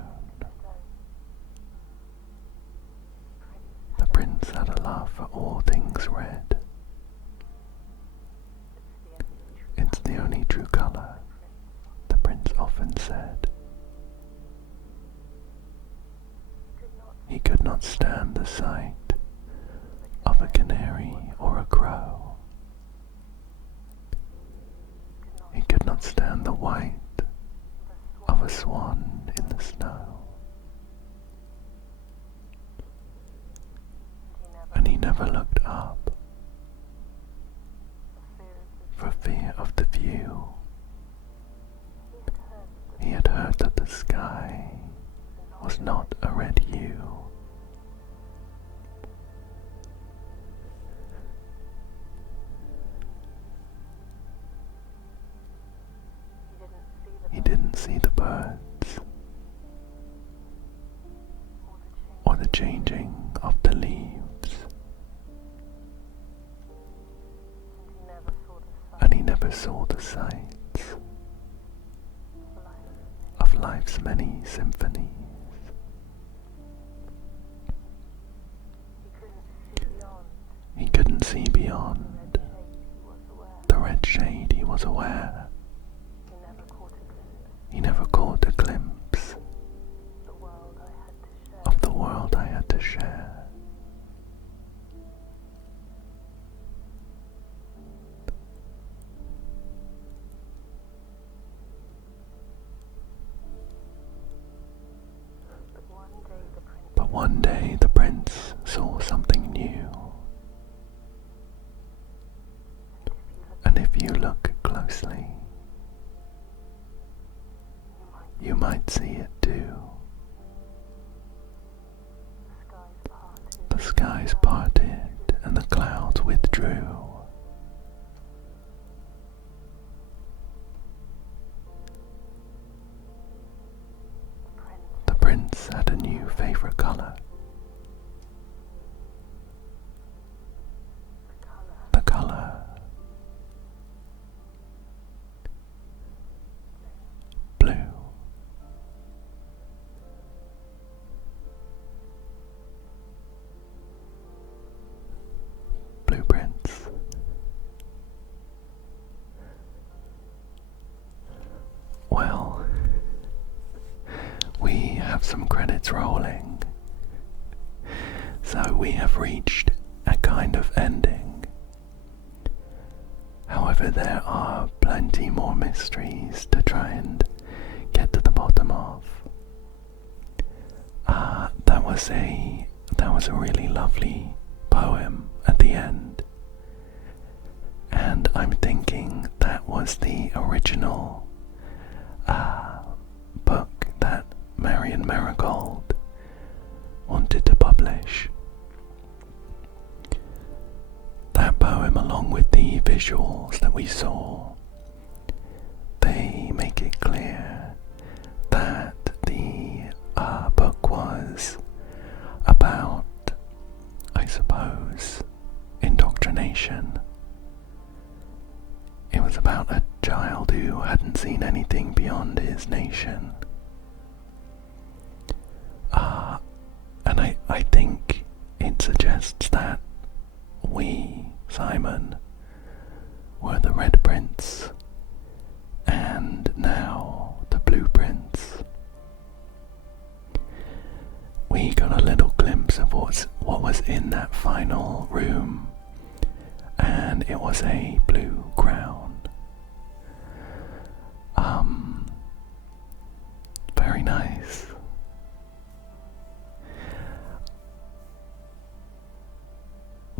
The prince had a love for all things red. It's the only true colour, the prince often said. He could not stand the sight of a canary or a crow. He could not stand the white of a swan in the snow. And he never looked up for fear of the view. He had heard that the sky was not a red hue. He didn't see the birds or the changing of the leaves, and he never saw the sights of life's many symphonies. He couldn't see beyond the red shade. He was aware. He never caught a glimpse of the world I had to share. But one day the prince saw something new. And if you look closely, you might see it too. The skies parted and the clouds withdrew. The prince had a new favorite color. The color blue. Blue prince. Well, we have some credits rolling, so we have reached a kind of ending. However, there are plenty more mysteries to try and get to the bottom of. That was a really lovely poem at the end, and I'm thinking that was the original book that Marion Marigold wanted to publish. That poem, along with the visuals that we saw, they make it clear that the book was about, I suppose, indoctrination. It was about a child who hadn't seen anything beyond his nation. And I think it suggests that we, Simon, were the Red Prince, and now the Blue Prince. We got a little glimpse of what was in that final room, and it was a blue crown. Very nice.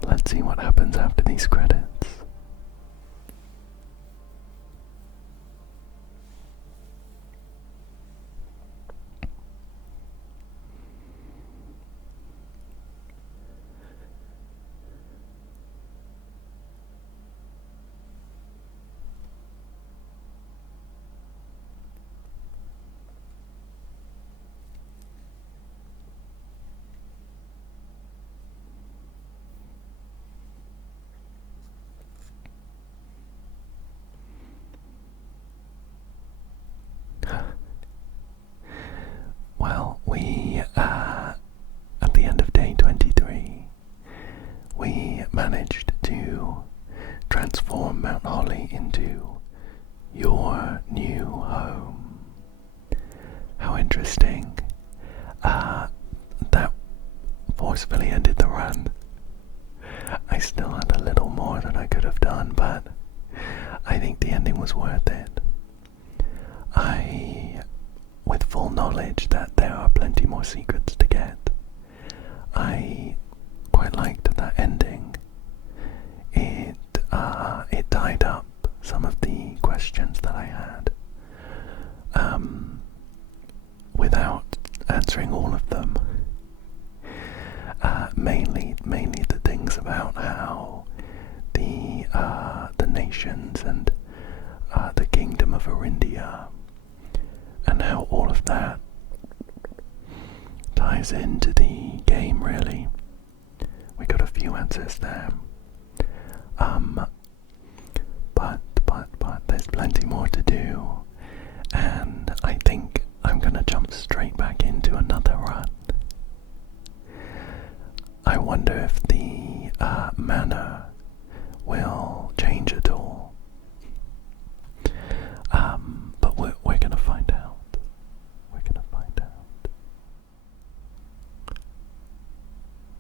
Let's see what happens after these credits. at the end of day 23, we managed to transform Mount Holly into your new home. How interesting. That forcefully ended the run. I still had a little more that I could have done, but I think the ending was worth it. With full knowledge that there are plenty more secrets to get, I quite liked that ending. It tied up some of the questions that I had, without answering all of them. Mainly the things about how the nations and the kingdom of Arindia, and how all of that ties into the game, really. We got a few answers there. But there's plenty more to do, and I think I'm gonna jump straight back into another run. I wonder if the manner will change at all. But we're gonna find out. We're gonna find out.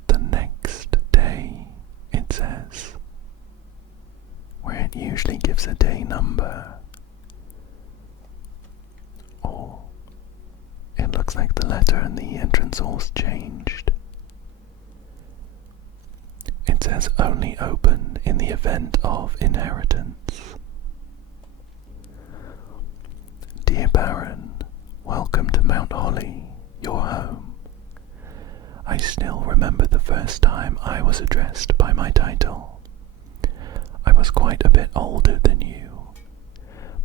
The next day, it says, where it usually gives a day number. Or it looks like the letter and the entrance all's changed. It says only open in the event of inheritance. Dear Baron, welcome to Mount Holly, your home. I still remember the first time I was addressed by my title. I was quite a bit older than you,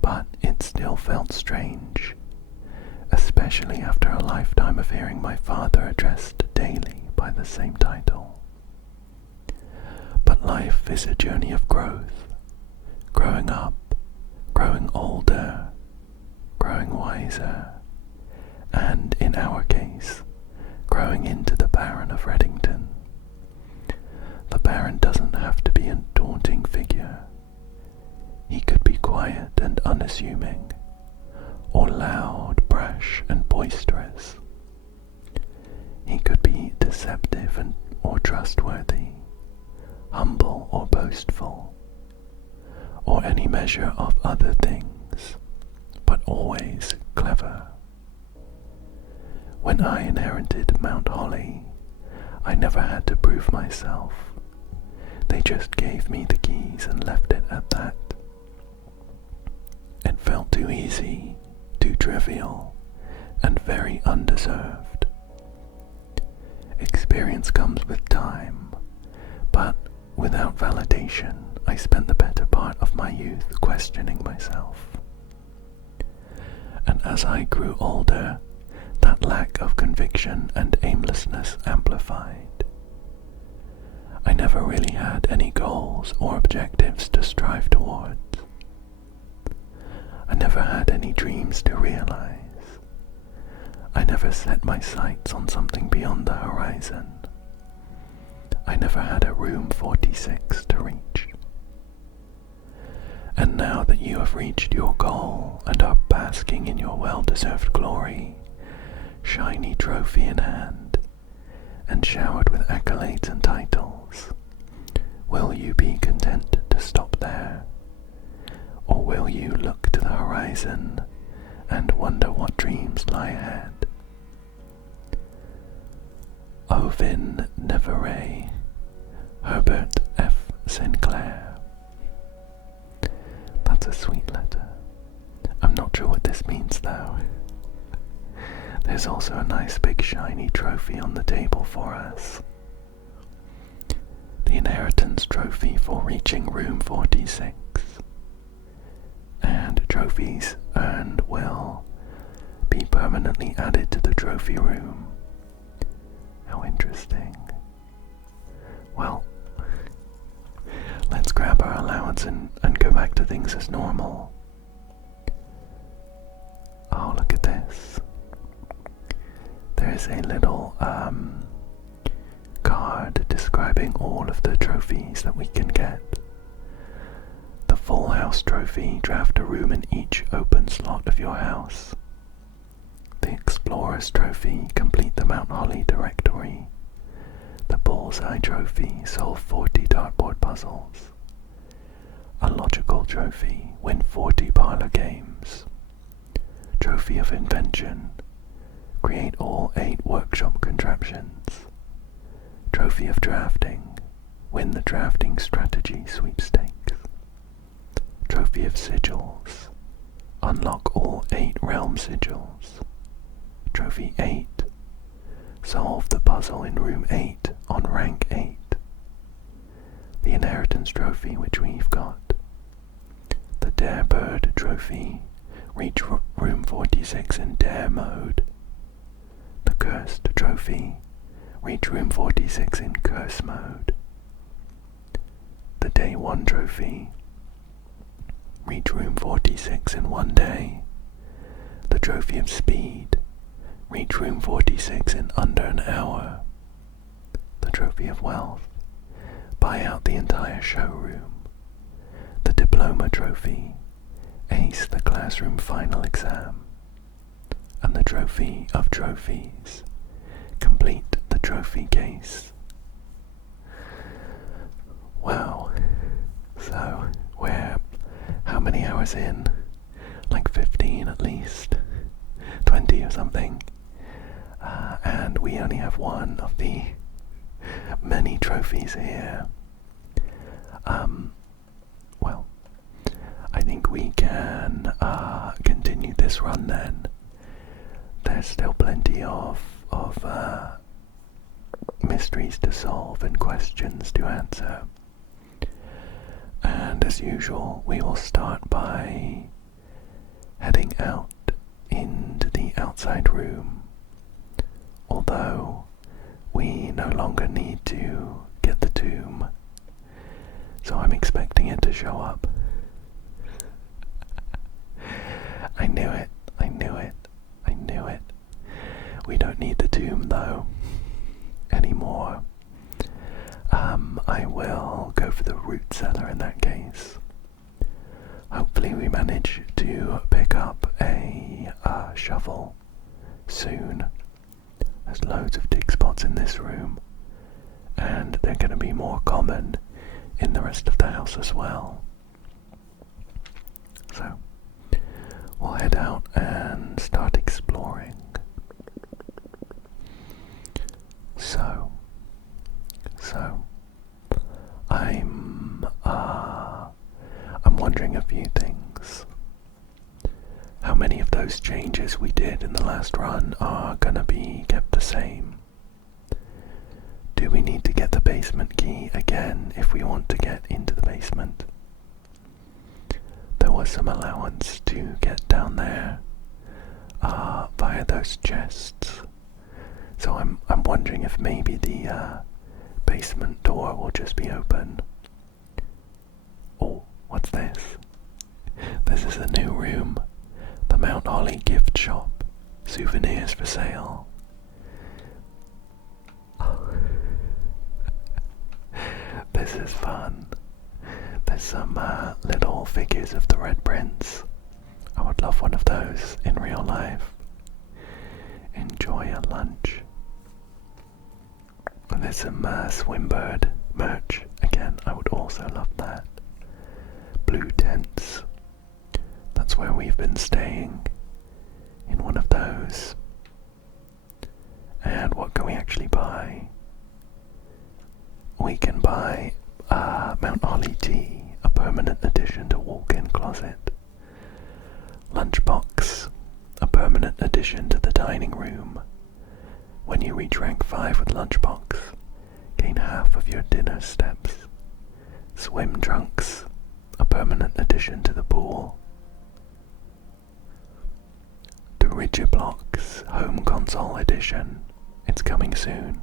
but it still felt strange, especially after a lifetime of hearing my father addressed daily by the same title. But life is a journey of growth, growing up, growing older, growing wiser, and in our case, growing into the Baron of Reddington. The Baron doesn't have to be a daunting figure. He could be quiet and unassuming, or loud, brash, and boisterous. He could be deceptive or trustworthy, humble or boastful, or any measure of other things, but always clever. When I inherited Mount Holly, I never had to prove myself. They just gave me the keys and left it at that. It felt too easy, too trivial, and very undeserved. Experience comes with time, but without validation, I spent the better part of my youth questioning myself. And as I grew older, that lack of conviction and aimlessness amplified. I never really had any goals or objectives to strive towards. I never had any dreams to realize. I never set my sights on something beyond the horizon. I never had a room 46 to reach. And now that you have reached your goal and are basking in your well-deserved glory, shiny trophy in hand, and showered with accolades and titles, will you be content to stop there? Or will you look to the horizon and wonder what dreams lie ahead? Ovin Neveray, Herbert F. Sinclair. That's a sweet letter. I'm not sure what this means though. There's also a nice big shiny trophy on the table for us. The inheritance trophy for reaching room 46. And trophies earned will be permanently added to the trophy room. How interesting. Well, let's grab our allowance and go back to things as normal. Oh, look at this. There is a little card describing all of the trophies that we can get. The Full House trophy, draft a room in each open slot of your house. The Explorer's trophy, complete the Mount Holly directory. The Bullseye trophy, solve 40 dartboard puzzles. A Logical trophy, win 40 Parlor games. Trophy of Invention, create all 8 workshop contraptions. Trophy of Drafting, win the Drafting Strategy sweepstakes. Trophy of Sigils, unlock all 8 realm sigils. Trophy 8, solve the puzzle in room 8 on rank 8. The Inheritance trophy, which we've got. The Dare Bird trophy, reach room 46 in Dare mode. The Cursed trophy, reach room 46 in Curse mode. The Day 1 trophy, reach room 46 in 1 day. The Trophy of Speed, reach room 46 in under an hour. The Trophy of Wealth, buy out the entire showroom. The Diploma trophy, ace the classroom final exam. And the Trophy of Trophies, complete the trophy case. Wow, so we're how many hours in? Like 15 at least, 20 or something. And we only have one of the many trophies here. Well, I think we can continue this run then. There's still plenty of mysteries to solve and questions to answer. And as usual, we will start by heading out into the outside room. Although we no longer need to get the tomb, so I'm expecting it to show up. I knew it, I knew it, I knew it. We don't need the tomb though anymore. I will go for the root cellar in that case. Hopefully we manage to pick up a shovel soon. There's loads of dig spots in this room, and they're going to be more common in the rest of the house as well. So we'll head out and start exploring. So I'm wondering a few things. How many of those changes we did in the last run are gonna be kept the same? Do we need to get the basement key again if we want to get into the basement? There was some allowance to get down there via those chests. So I'm wondering if maybe the basement door will just be open. Oh, what's this? This is a new room. The Mount Holly gift shop. Souvenirs for sale. This is fun. There's some little figures of the Red Prince. I would love one of those in real life. Enjoy a lunch. And there's some Swimbird merch. Again, I would also love that. Blue tents. That's where we've been staying. In one of those. And what can we actually buy? We can buy Mount Holly tea, a permanent addition to walk-in closet. Lunchbox, a permanent addition to the dining room. When you reach rank 5 with Lunchbox, gain half of your dinner steps. Swim trunks, a permanent addition to the pool. Digiblocks Home Console Edition. It's coming soon.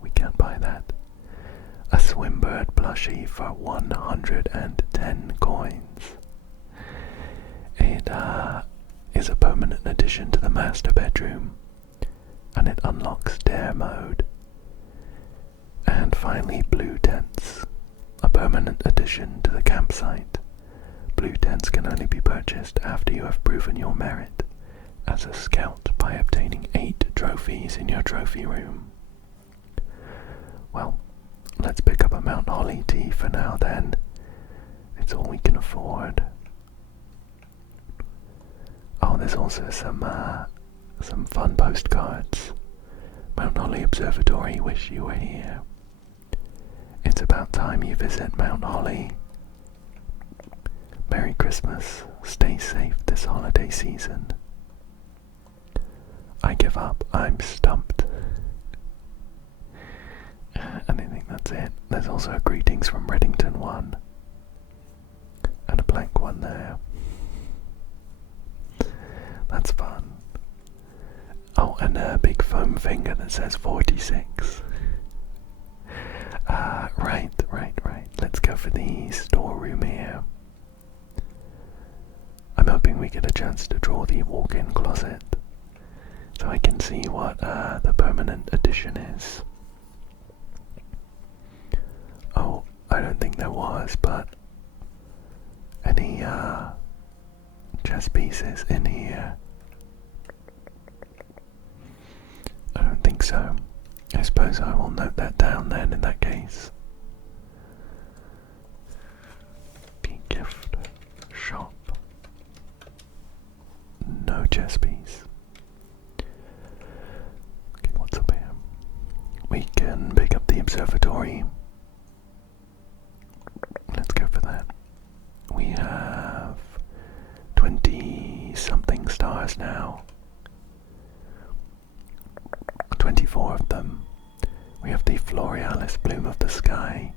We can't buy that. A Swimbird plushie for 110 coins. It is a permanent addition to the master bedroom. and it unlocks dare mode. And finally, blue tents, a permanent addition to the campsite. Blue tents can only be purchased after you have proven your merit as a scout by obtaining 8 trophies in your trophy room. Well, let's pick up a Mount Holly tea for now then. It's all we can afford. Oh, there's also some fun postcards. Mount Holly Observatory, wish you were here. It's about time you visit Mount Holly. Merry Christmas. Stay safe this holiday season. I give up. I'm stumped. And I think that's it. There's also a greetings from Reddington one. And a blank one there. That's fun. Oh, and a big foam finger that says 46. Right. Let's go for the storeroom here. I'm hoping we get a chance to draw the walk-in closet, so I can see what the permanent addition is. Oh, I don't think there was, but any chess pieces in here? I don't think so. I suppose I will note that down then in that case. The gift shop. No chess piece. Okay, what's up here? We can pick up the observatory. Let's go for that. We have 20-something stars now. 24 of them. We have the Florealis bloom of the sky.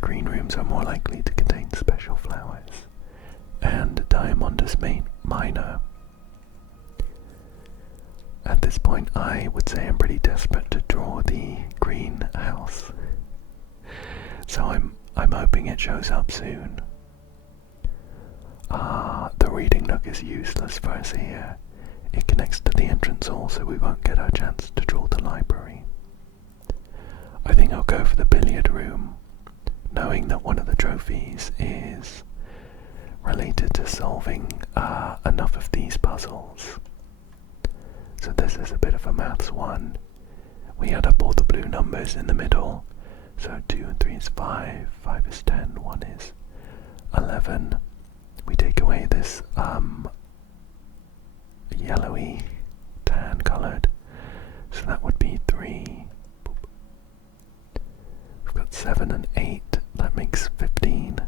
Green rooms are more likely to contain special flowers. And Diamondus minor. At this point, I would say I'm pretty desperate to draw the green house. So I'm hoping it shows up soon. The reading nook is useless for us here. It connects to the entrance hall, so we won't get our chance to draw the library. I think I'll go for the billiard room, knowing that one of the trophies is related to solving enough of these puzzles. So this is a bit of a maths one. We add up all the blue numbers in the middle. So 2 and 3 is 5, 5 is 10, 1 is 11. We take away this yellowy, tan coloured, so that would be 3. Boop. We've got 7 and 8, that makes 15.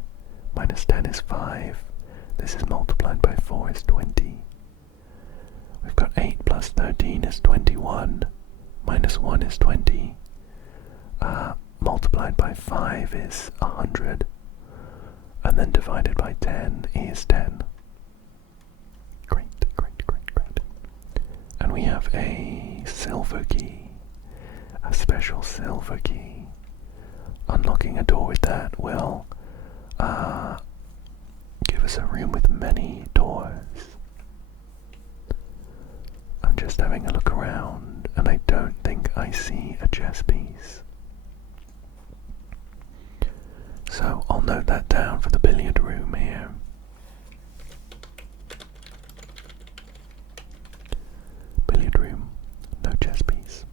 Minus 10 is 5. This is multiplied by 4 is 20. We've got 8 plus 13 is 21. Minus 1 is 20. Multiplied by 5 is 100. And then divided by 10 is 10. Great. And we have a silver key. A special silver key. Unlocking a door with that will give us a room with many doors. I'm just having a look around, and I don't think I see a chess piece. So I'll note that down for the billiard room here. Billiard room, no chess piece.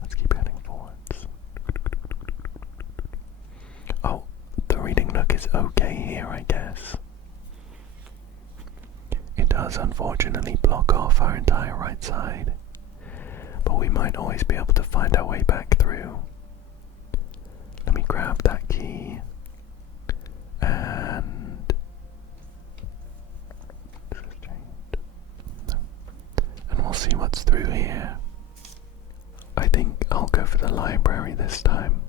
Let's keep heading forwards. Oh, the reading nook is okay here, I guess. It does unfortunately block off our entire right side, but we might always be able to find our way back through. Let me grab that key, and we'll see what's through here. I think I'll go for the library this time.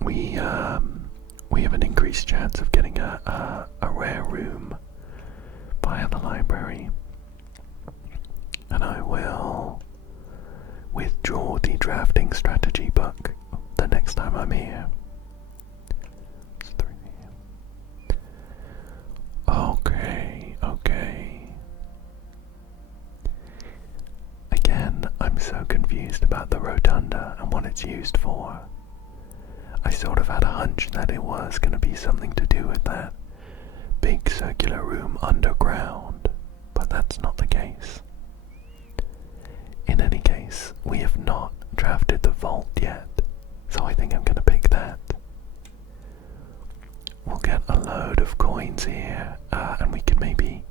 We have an increased chance of getting a rare room via the library, and I will withdraw the drafting strategy book the next time I'm here. It's 3 p.m. Okay. so confused about the rotunda and what it's used for. I sort of had a hunch that it was going to be something to do with that big circular room underground, but that's not the case. In any case, we have not drafted the vault yet, so I think I'm going to pick that. We'll get a load of coins here, and we can maybe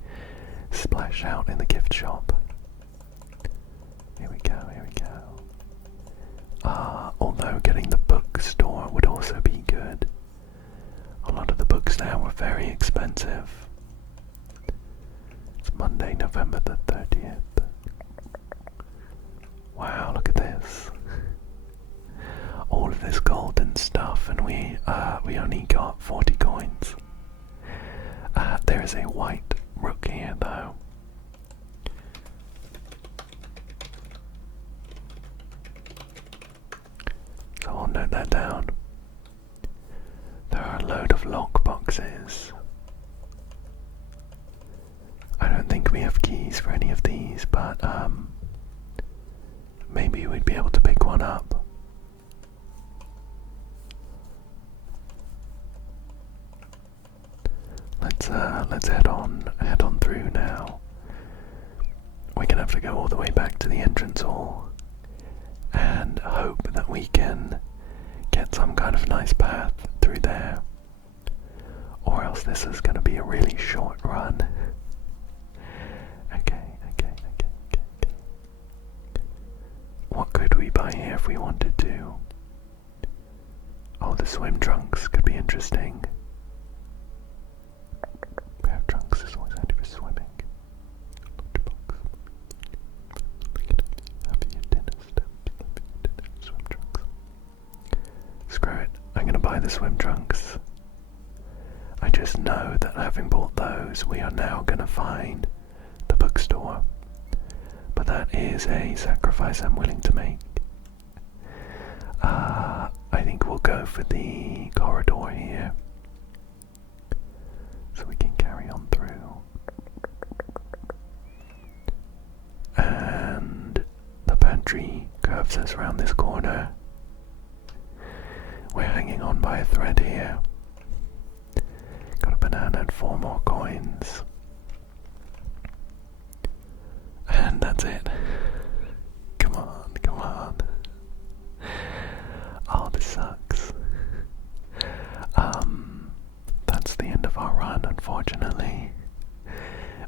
splash out in the gift shop. Here we go, here we go. Although getting the bookstore would also be good. A lot of the books now were very expensive. It's Monday, November the 30th. Wow, look at this. All of this golden stuff, and we only got 40 coins. There is a white rook here though. So I'll note that down. There are a load of lock boxes. I don't think we have keys for any of these, but maybe we'd be able to pick one up. Let's head on through now. We're gonna have to go all the way back to the entrance hall and hope that we can get some kind of nice path through there, or else this is gonna be a really short run. Okay. What could we buy here if we wanted to? Oh, the swim trunks could be interesting. Pair of trunks is always handy for swimming. Swim trunks. Screw it, I'm gonna buy the swim trunks. I just know that having bought those, we are now gonna find the bookstore. But that is a sacrifice I'm willing to make. I think we'll go for the corridor here, so we can carry on through. And the pantry curves us around this corner. We're hanging on by a thread here. Got a banana and 4 more coins. And that's it. Come on. Oh, this sucks. That's the end of our run, unfortunately.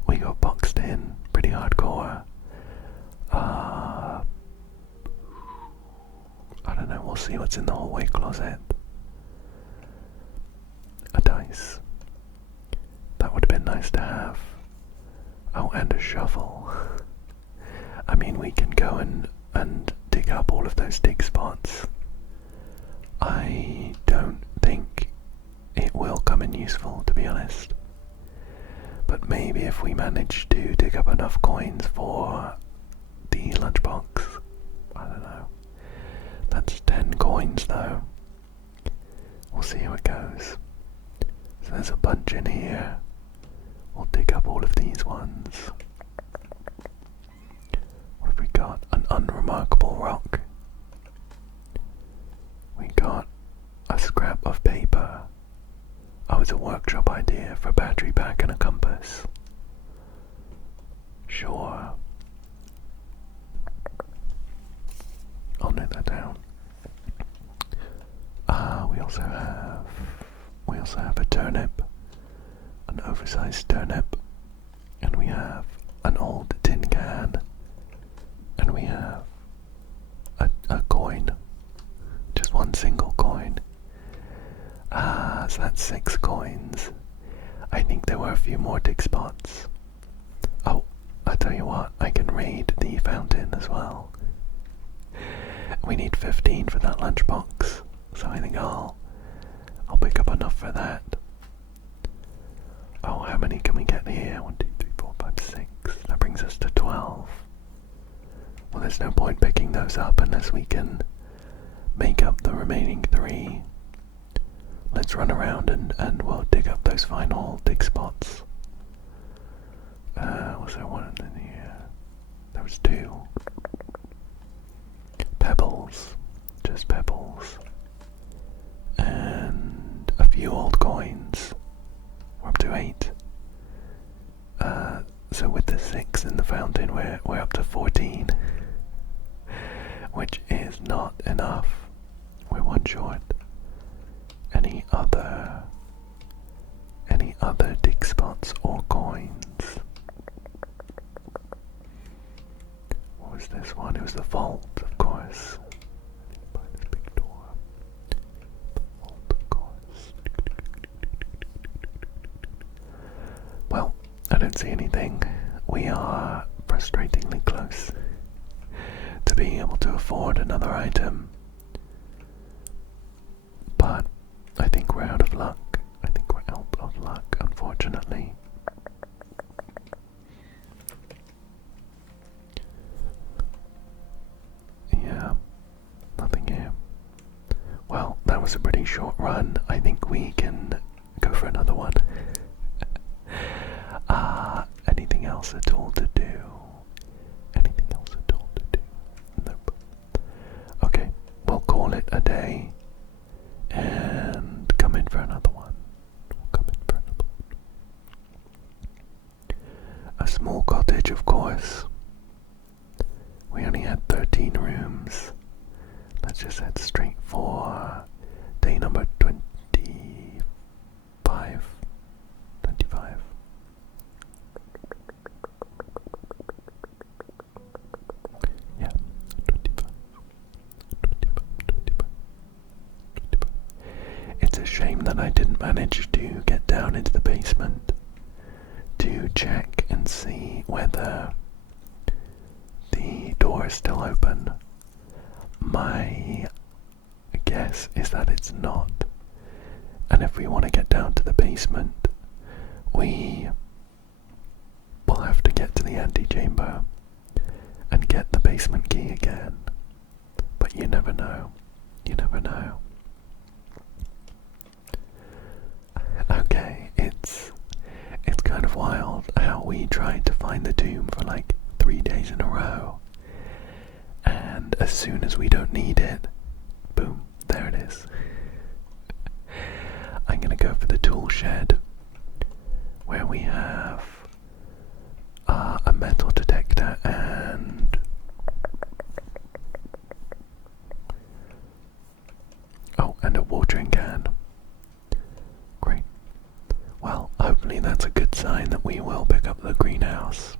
We got boxed in pretty hardcore. I don't know, we'll see what's in the hallway closet. A dice. That would have been nice to have. Oh, and a shovel. I mean, we can go and dig up all of those dig spots. I don't think it will come in useful, to be honest. But maybe if we manage to dig up enough coins for the lunchbox, I don't know. That's 10 coins though. We'll see how it goes. So there's a bunch in here. We'll dig up all of these ones. What have we got? An unremarkable rock. We got a scrap of paper. Oh, it's a workshop idea for a battery pack and a compass. Sure. I'll note that down. We also have a turnip, an oversized turnip, and we have an old tin can, and we have a coin, just one single coin. So that's 6 coins. I think there were a few more dig spots. Oh, I tell you what, I can raid the fountain as well. We need 15 for that lunchbox, so I think I'll pick up enough for that. Oh, how many can we get here? 1, 2, 3, 4, 5, 6. That brings us to 12. Well, there's no point picking those up unless we can make up the remaining 3. Let's run around and we'll dig up those final dig spots. Was there one in here? There was 2. pebbles. Just pebbles. And a few old coins. We're up to 8. So with the 6 in the fountain, we're up to 14. Which is not enough. We're one short. Any other dig spots or coins? What was this one? It was the vault, of course. By this big door. The vault, of course. Well, I don't see anything. We are frustratingly close to being able to afford another item. But I think we're out of luck. Unfortunately. Yeah, nothing here. Well, that was a pretty short run. I think we can go for another one. Anything else at all to do? Anything else at all to do? Nope. Okay, we'll call it a day and come in for another one. A small cottage, of course. We only had 13 rooms. Let's just head straight for day number 25. 25. Yeah, 25. It's a shame that I didn't manage to get down into the basement to check and see whether the door is still open. My guess is that it's not. And if we want to get down to the basement, we will have to get to the antechamber and get the basement key again. But you never know. You never know. Okay, it's kind of wild how we tried to find the tomb for like 3 days in a row, and as soon as we don't need it, boom, there it is. I'm gonna go for the tool shed, where we have a metal detector and a watering can. Great. Well, hopefully that's a good sign that we will pick up the greenhouse.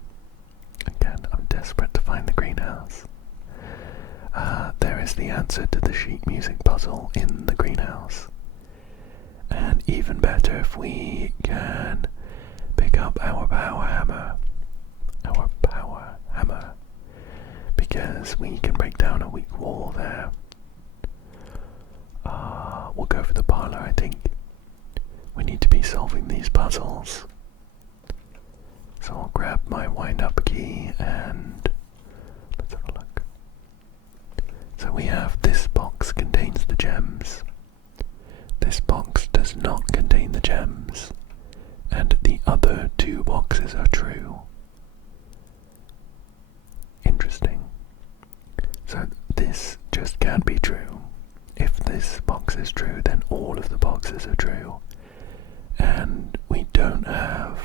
Again, I'm desperate to find the greenhouse. There is the answer to the sheet music puzzle in the greenhouse. And even better if we can pick up our power hammer. Because we can break down a weak wall there. We'll go for the parlor, I think. We need to be solving these puzzles. So I'll grab my wind-up key and let's have a look. So we have this box contains the gems. This box does not contain the gems. And the other 2 boxes are true. Interesting. So this just can't be true. If this box is true, then all of the boxes are true. And we don't have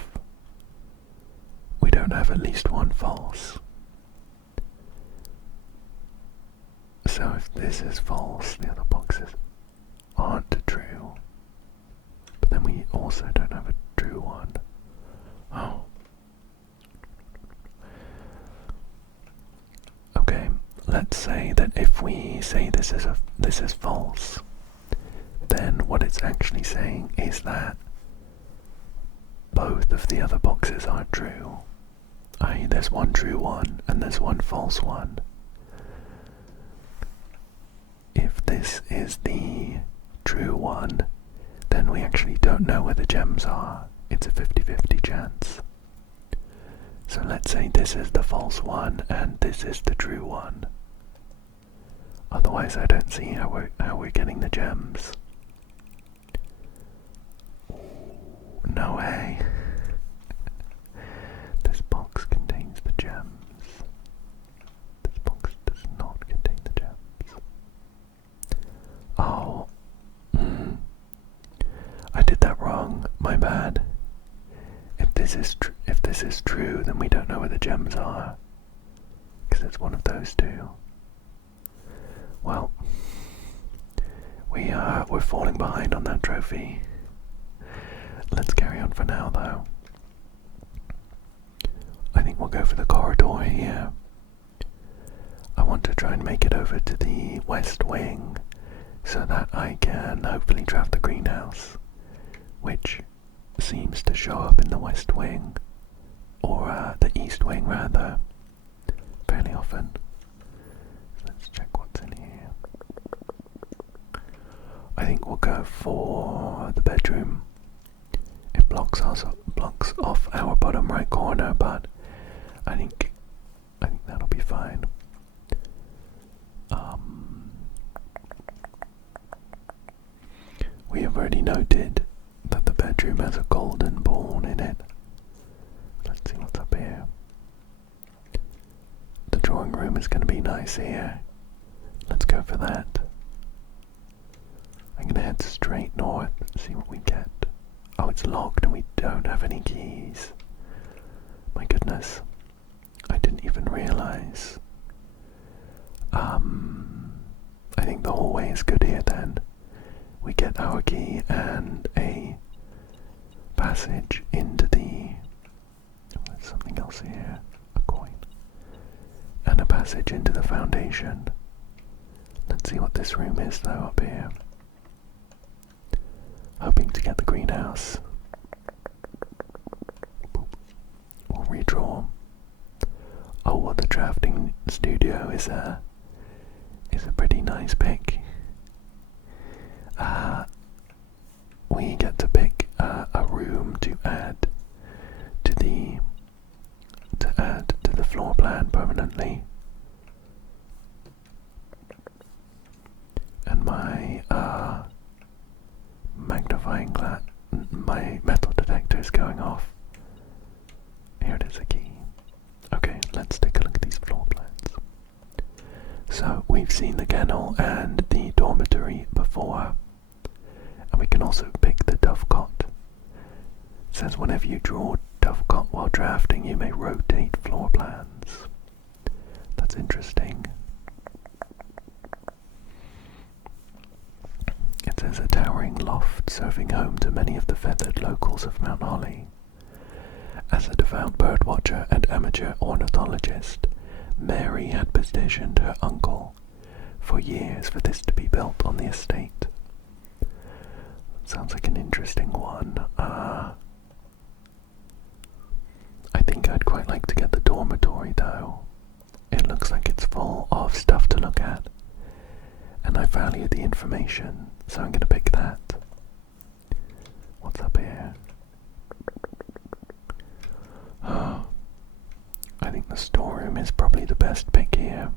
at least one false. So if this is false, the other boxes aren't true. But then we also don't have a true one. Oh. Okay, let's say that if we say this is false, then what it's actually saying is that both of the other boxes are true. I.e., there's one true one and there's one false one. If this is the true one, then we actually don't know where the gems are. It's a 50-50 chance. So let's say this is the false one and this is the true one. Otherwise I don't see how we're getting the gems. No way. This box contains the gems. This box does not contain the gems. gems are, because it's one of those two. Well, we're falling behind on that trophy. Let's carry on for now, though. I think we'll go for the corridor here. I want to try and make it over to the west wing so that I can hopefully draft the greenhouse, which seems to show up in the west wing, or the east wing rather, fairly often. Let's check what's in here. I think we'll go for the bedroom. It blocks off our bottom right corner, but I think that'll be fine. We have already noted that the bedroom has a golden ball in it. Let's see what's up here. The drawing room is going to be nice here. Let's go for that. I'm going to head straight north, see what we get. Oh, it's locked and we don't have any keys. My goodness. I didn't even realize. I think the hallway is good here then. We get our key and a passage into the... Oh, there's something else here. A coin. And a passage into the foundation. Let's see what this room is though up here. Hoping to get the greenhouse. We'll redraw. Oh, well, the drafting studio is a pretty nice pick. We get to pick a room to add to the floor plan permanently. And my magnifying glass, my metal detector is going off. Here it is, a key. Okay, let's take a look at these floor plans. So we've seen the kennel and the dormitory before, and we can also pick the dovecot. It says whenever you draw dovecot while drafting, you may rotate floor plans. That's interesting. It says a towering loft serving home to many of the feathered locals of Mount Holly. As a devout birdwatcher and amateur ornithologist, Mary had petitioned her uncle for years for this to be built on the estate. Sounds like an interesting one. I think I'd quite like to get the dormitory though. It looks like it's full of stuff to look at, and I value the information, so I'm going to pick that. What's up here? I think the storeroom is probably the best pick here.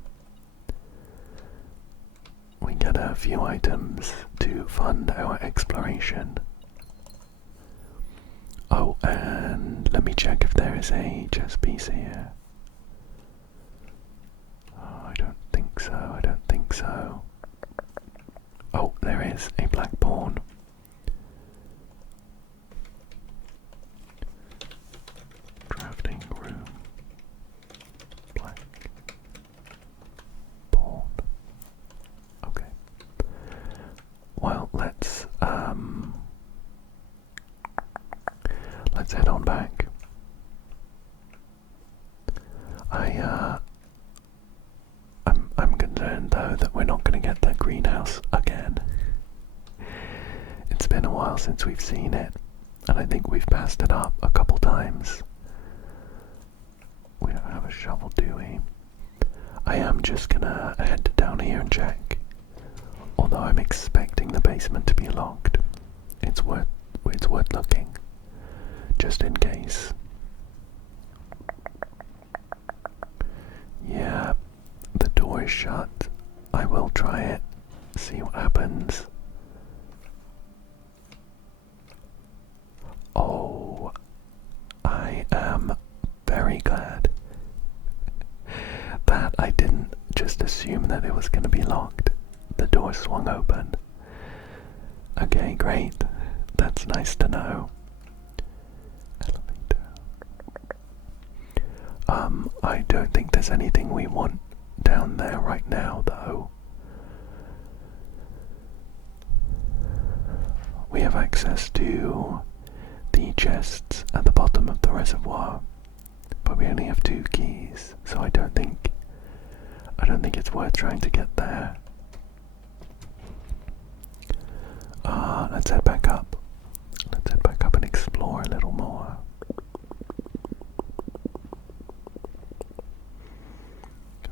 We get a few items to fund our exploration. Oh, and let me check if there is a chess piece here. Oh, I don't think so. Oh, there is a black pawn. Drafting room. Black pawn. Okay. Well, let's head on back. I'm concerned though that we're not going to get that greenhouse again. It's been a while since we've seen it, and I think we've passed it up a couple times. We don't have a shovel, do we? I am just gonna head down here and check. Although I'm expecting the basement to be locked. It's worth looking. Just in case. Yeah, the door is shut. I will try it. See what happens. Oh, I am very glad that I didn't just assume that it was going to be locked. The door swung open. Okay, great. That's nice to know. Elevator. I don't think there's anything we want down there right now, though. We have access to the chests at the bottom of the reservoir, but we only have 2 keys, so I don't think it's worth trying to get there. Let's head back up. Let's head back up and explore a little more.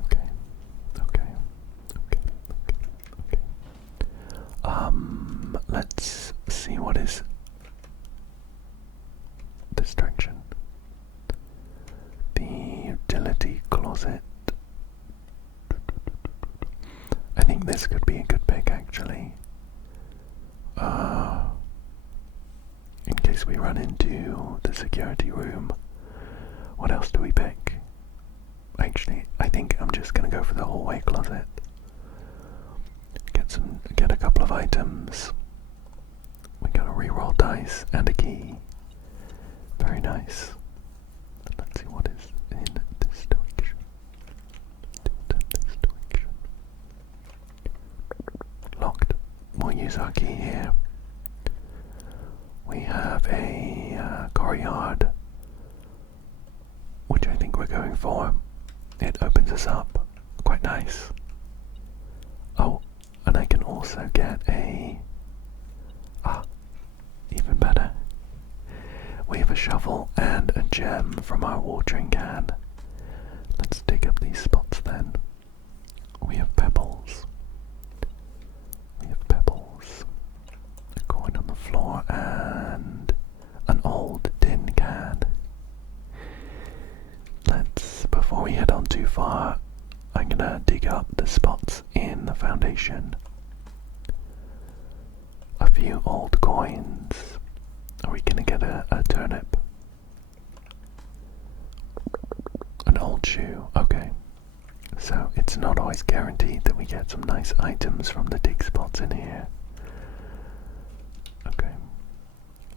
Okay. Let's see what is this direction. The utility closet. I think this could be a good pick, actually. In case we run into the security room. What else do we pick? Actually, I think I'm just gonna go for the hallway closet. Get a couple of items. We got a reroll dice and a key. Very nice. Let's see what is in this direction. Locked. We'll use our key here. We have a courtyard, which I think we're going for. It opens us up. Quite nice. Oh, and I can also get a... even better. We have a shovel and a gem from our watering can. Let's dig up these spots then. We have pebbles. A coin on the floor and an old tin can. Before we head on too far, I'm gonna dig up the spots in the foundation. A few old coins. Are we gonna get a turnip? An old shoe, okay. So it's not always guaranteed that we get some nice items from the dig spots in here. Okay.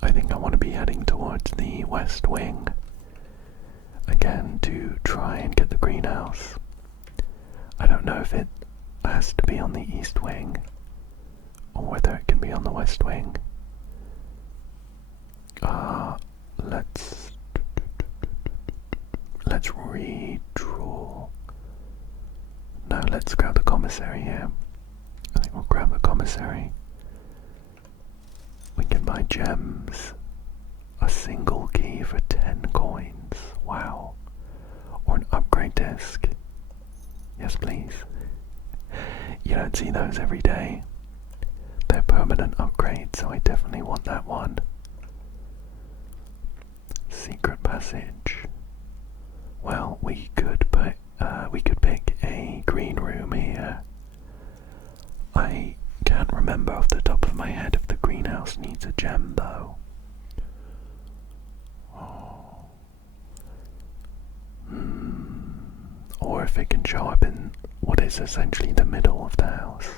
I think I want to be heading towards the west wing again to try and get the greenhouse. I don't know if it has to be on the east wing or whether it can be on the west wing. Let's redraw. No, let's grab the commissary here. I think we'll grab the commissary. We can buy gems. A single key for 10 coins. Wow. Or an upgrade disc. Yes, please. You don't see those every day. They're permanent upgrades, so I definitely want that one. Secret passage. Well, we could pick a green room here. I can't remember off the top of my head if the greenhouse needs a gem, though. Or if it can show up in what is essentially the middle of the house.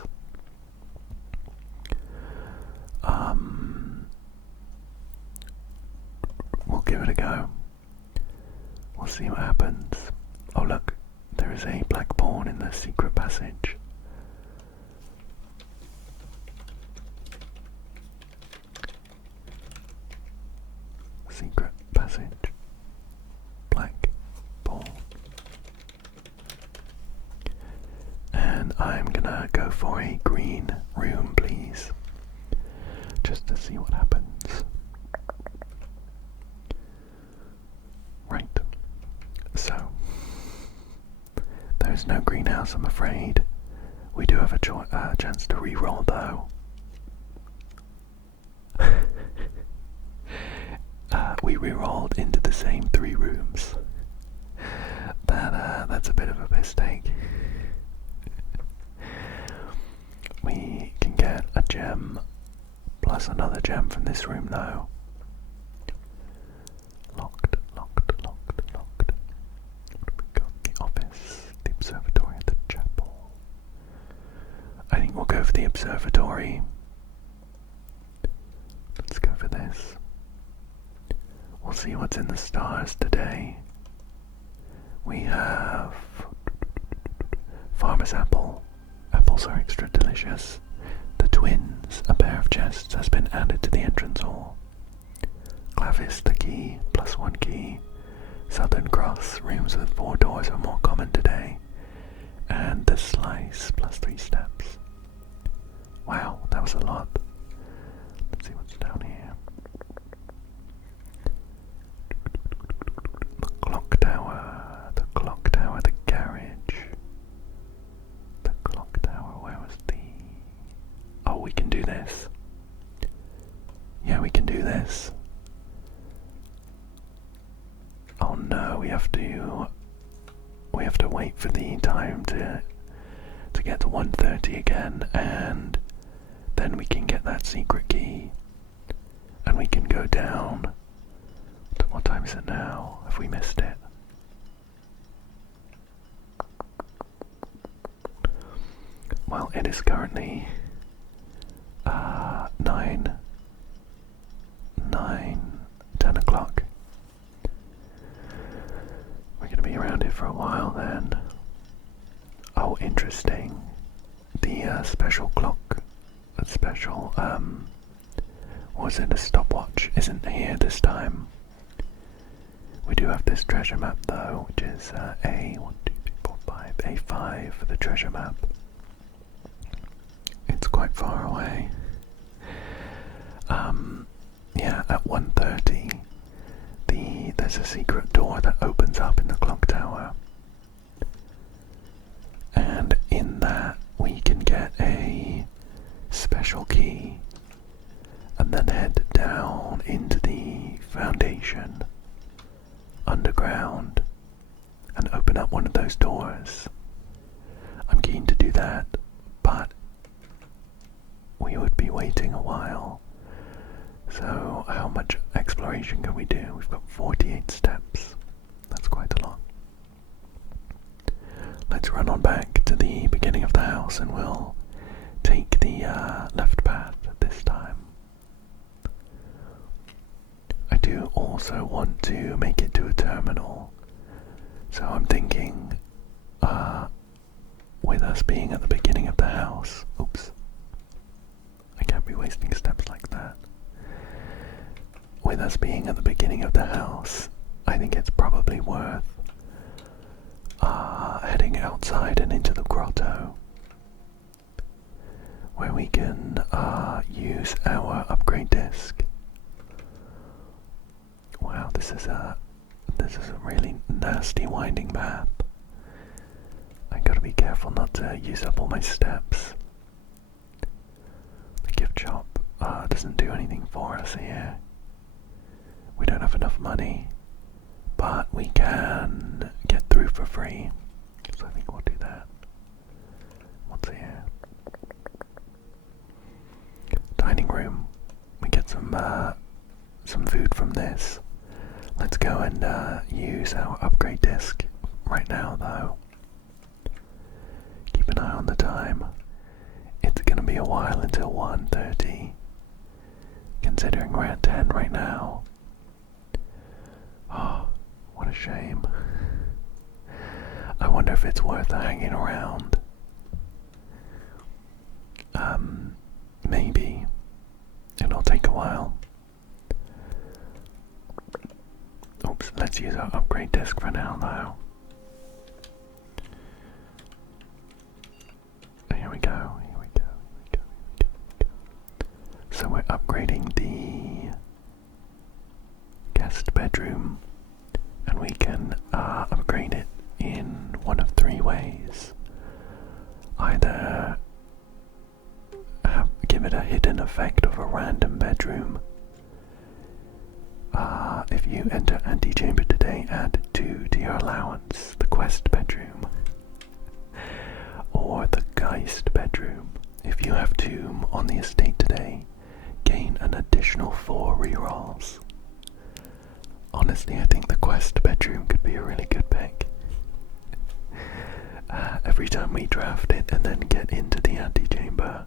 We'll give it a go. We'll see what happens. Oh look, there is a black pawn in the secret passage. Secret passage. Black pawn. And I'm gonna go for a green room, please. Just to see what happens. Right. So, there's no greenhouse, I'm afraid. We do have a chance to re-roll, though. We re-rolled into the same 3 rooms. That's a bit of a mistake. We can get a gem plus another gem from this room, though. Locked. What have we got? The office, the observatory, and the chapel. I think we'll go for the observatory. Let's go for this. We'll see what's in the stars today. We have Farmer's Apple. Apples are extra delicious. The Twins, a pair of chests, has been added to the entrance hall. Clavis, the key, +1 key. Southern Cross, rooms with 4 doors are more common today. And the Slice, +3 steps. Wow, that was a lot. Let's see what's down here. The clock tower, the garage. The clock tower, where was the... Oh, we can do this. Yeah, we can do this. Oh no, we have to wait for the time to get to 1:30 again, and then we can get that secret key, and we can go down. What time is it now? Have we missed it? Well, it is currently 10 o'clock. We're going to be around here for a while then. Oh, interesting. The special clock, a stopwatch, isn't here this time. We do have this treasure map though, which is A5 for the treasure map. It's quite far away. Yeah, at 1:30, there's a secret door that opens up in the clock tower. And in that, we can get a special key and then head down into the foundation underground and open up one of those doors. I'm keen to do that, but we would be waiting a while. So how much exploration can we do? We've got 48 steps. That's quite a lot. Let's run on back to the beginning of the house and we'll take the left path this time. I do also want to make it to a terminal, so I'm thinking with us being at the beginning of the house, oops, I can't be wasting steps like that. With us being at the beginning of the house, I think it's probably worth heading outside and into the grotto, where we can use our upgrade disc. Wow, this is a really nasty winding path. I gotta be careful not to use up all my steps. The gift shop doesn't do anything for us here. We don't have enough money, but we can get through for free, so I think we'll do that. What's here? Dining room. We get some food from this. Let's go and use our upgrade disc right now, though. Keep an eye on the time. It's gonna be a while until 1:30, considering we're at 10 right now. Oh, what a shame. I wonder if it's worth hanging around. Maybe. It'll take a while. Oops, let's use our upgrade disc for now, though. Here we go. So we're upgrading the guest bedroom, and we can upgrade it in one of 3 ways. Either give it a hidden effect of a random bedroom. If you enter antechamber today, add 2 to your allowance, the quest bedroom. Or the Geist bedroom. If you have Tomb on the estate today, gain an additional 4 rerolls. Honestly, I think the quest bedroom could be a really good pick. Every time we draft it and then get into the antechamber,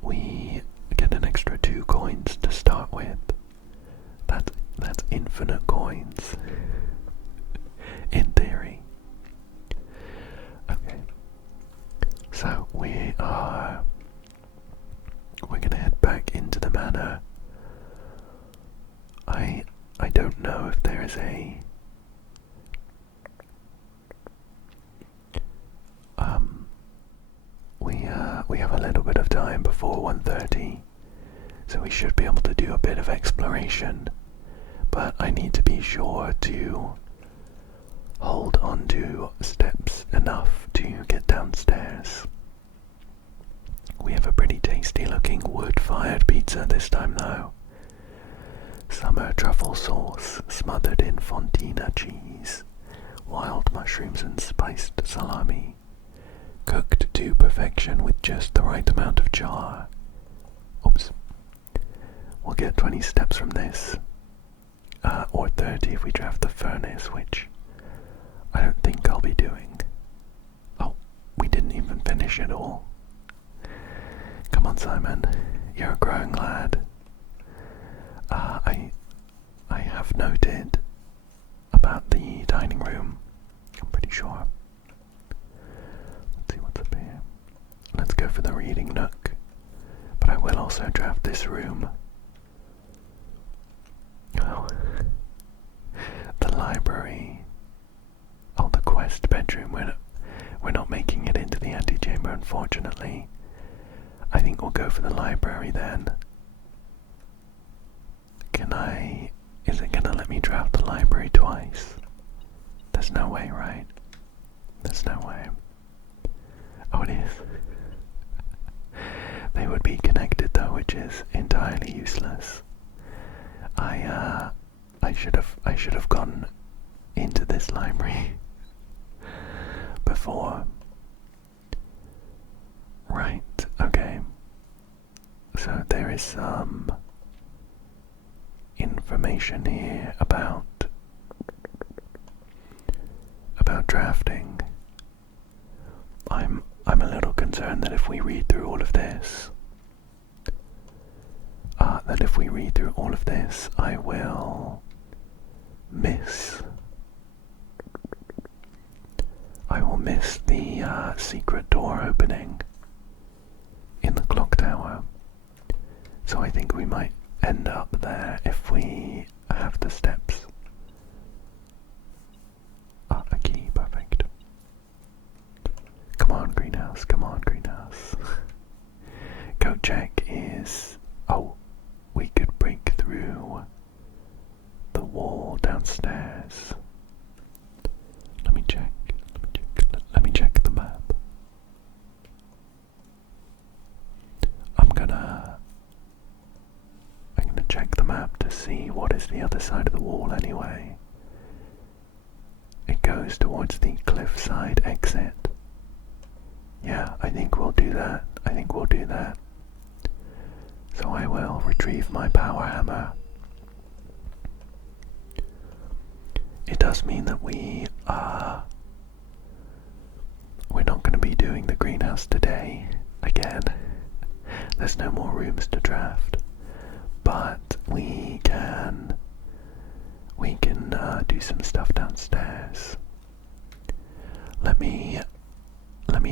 we get an extra 2 coins to start with. That's infinite coins. In theory. Okay. So we're gonna head back into the manor. I don't know if there is a we have a little bit of time before 1:30, so we should be able to do a bit of exploration, but I need to be sure to hold onto steps enough to get downstairs. We have a pretty tasty looking wood-fired pizza this time though. Summer truffle sauce smothered in fontina cheese, wild mushrooms and spiced salami, cooked to perfection with just the right amount of char. Oops. We'll get 20 steps from this, or 30 if we draft the furnace, which I don't think I'll be doing. Oh, we didn't even finish it all. Come on, Simon, you're a growing lad. I have noted about the dining room, I'm pretty sure. Let's see what's up here. Let's go for the reading nook, but I will also draft this room. Oh, the library. Oh, the quest bedroom. We're not making it into the antechamber, unfortunately. I think we'll go for the library then. Is it gonna let me draft the library twice? There's no way, right? There's no way. Oh, it is. They would be connected though, which is entirely useless. I should have gone into this library before. Right, okay. So there is some information here about drafting. I'm a little concerned that if we read through all of this, I will miss the secret door opening in the clock tower. So I think we might end up there if we have the steps. Ah, a key, perfect. Come on, greenhouse, come on, greenhouse. Code check is... oh, we could break through the wall downstairs. Let me check the map. I'm gonna check the map to see what is the other side of the wall anyway. It goes towards the cliffside exit. Yeah, I think we'll do that. So I will retrieve my power hammer. It does mean that we're not going to be doing the greenhouse today again. There's no more rooms to draft, but we can do some stuff downstairs. Let me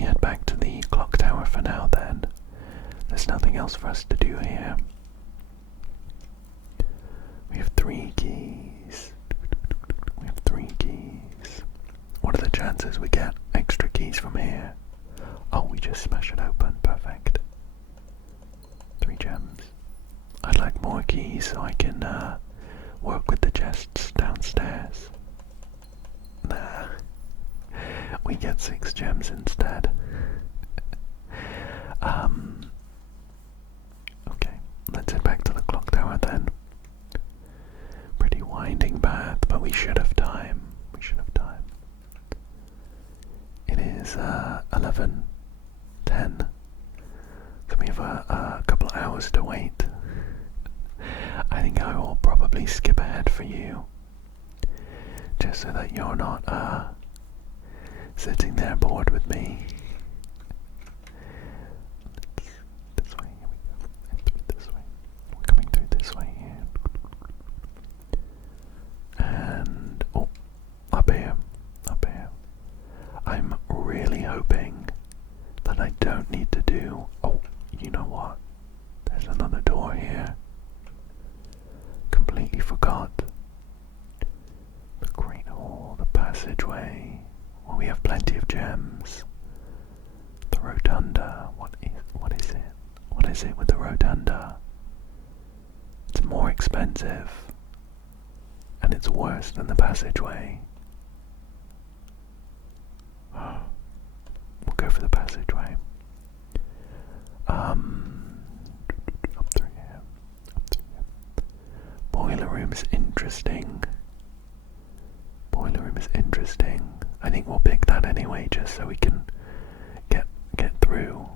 head back to the clock tower for now then. There's nothing else for us to do here. We have 3 keys. What are the chances we get extra keys from here? Oh, we just smash it open. Perfect. 3 gems. I'd like more keys so I can work with the chests downstairs. Nah. We get 6 gems instead. Okay, let's head back to the clock tower then. Pretty winding path, but we should have time. It is 11:10, so we have a couple of hours to wait. I think I will probably skip ahead for you, just so that you're not sitting there bored with me. This way, here we go. And through this way. We're coming through this way here. And, oh, up here. really hoping that I don't need to do... Oh, you know what? There's another door here. Completely forgot. The Great Hall, the passageway. Well, we have plenty of gems. The rotunda. What is it? What is it with the rotunda? It's more expensive. And it's worse than the passageway. We'll go for the passageway. Up through here. Boiler room is interesting. Boiler room is interesting. I think we'll pick that anyway, just so we can get through.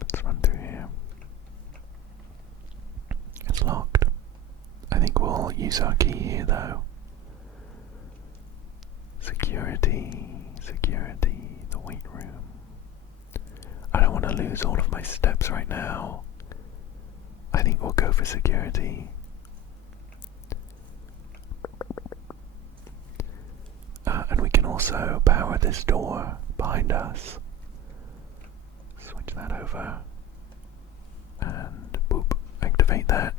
Let's run through here. It's locked. I think we'll use our key here though. Security, the weight room. I don't want to lose all of my steps right now. I think we'll go for security. And we can also power this door behind us. Switch that over. And boop, activate that.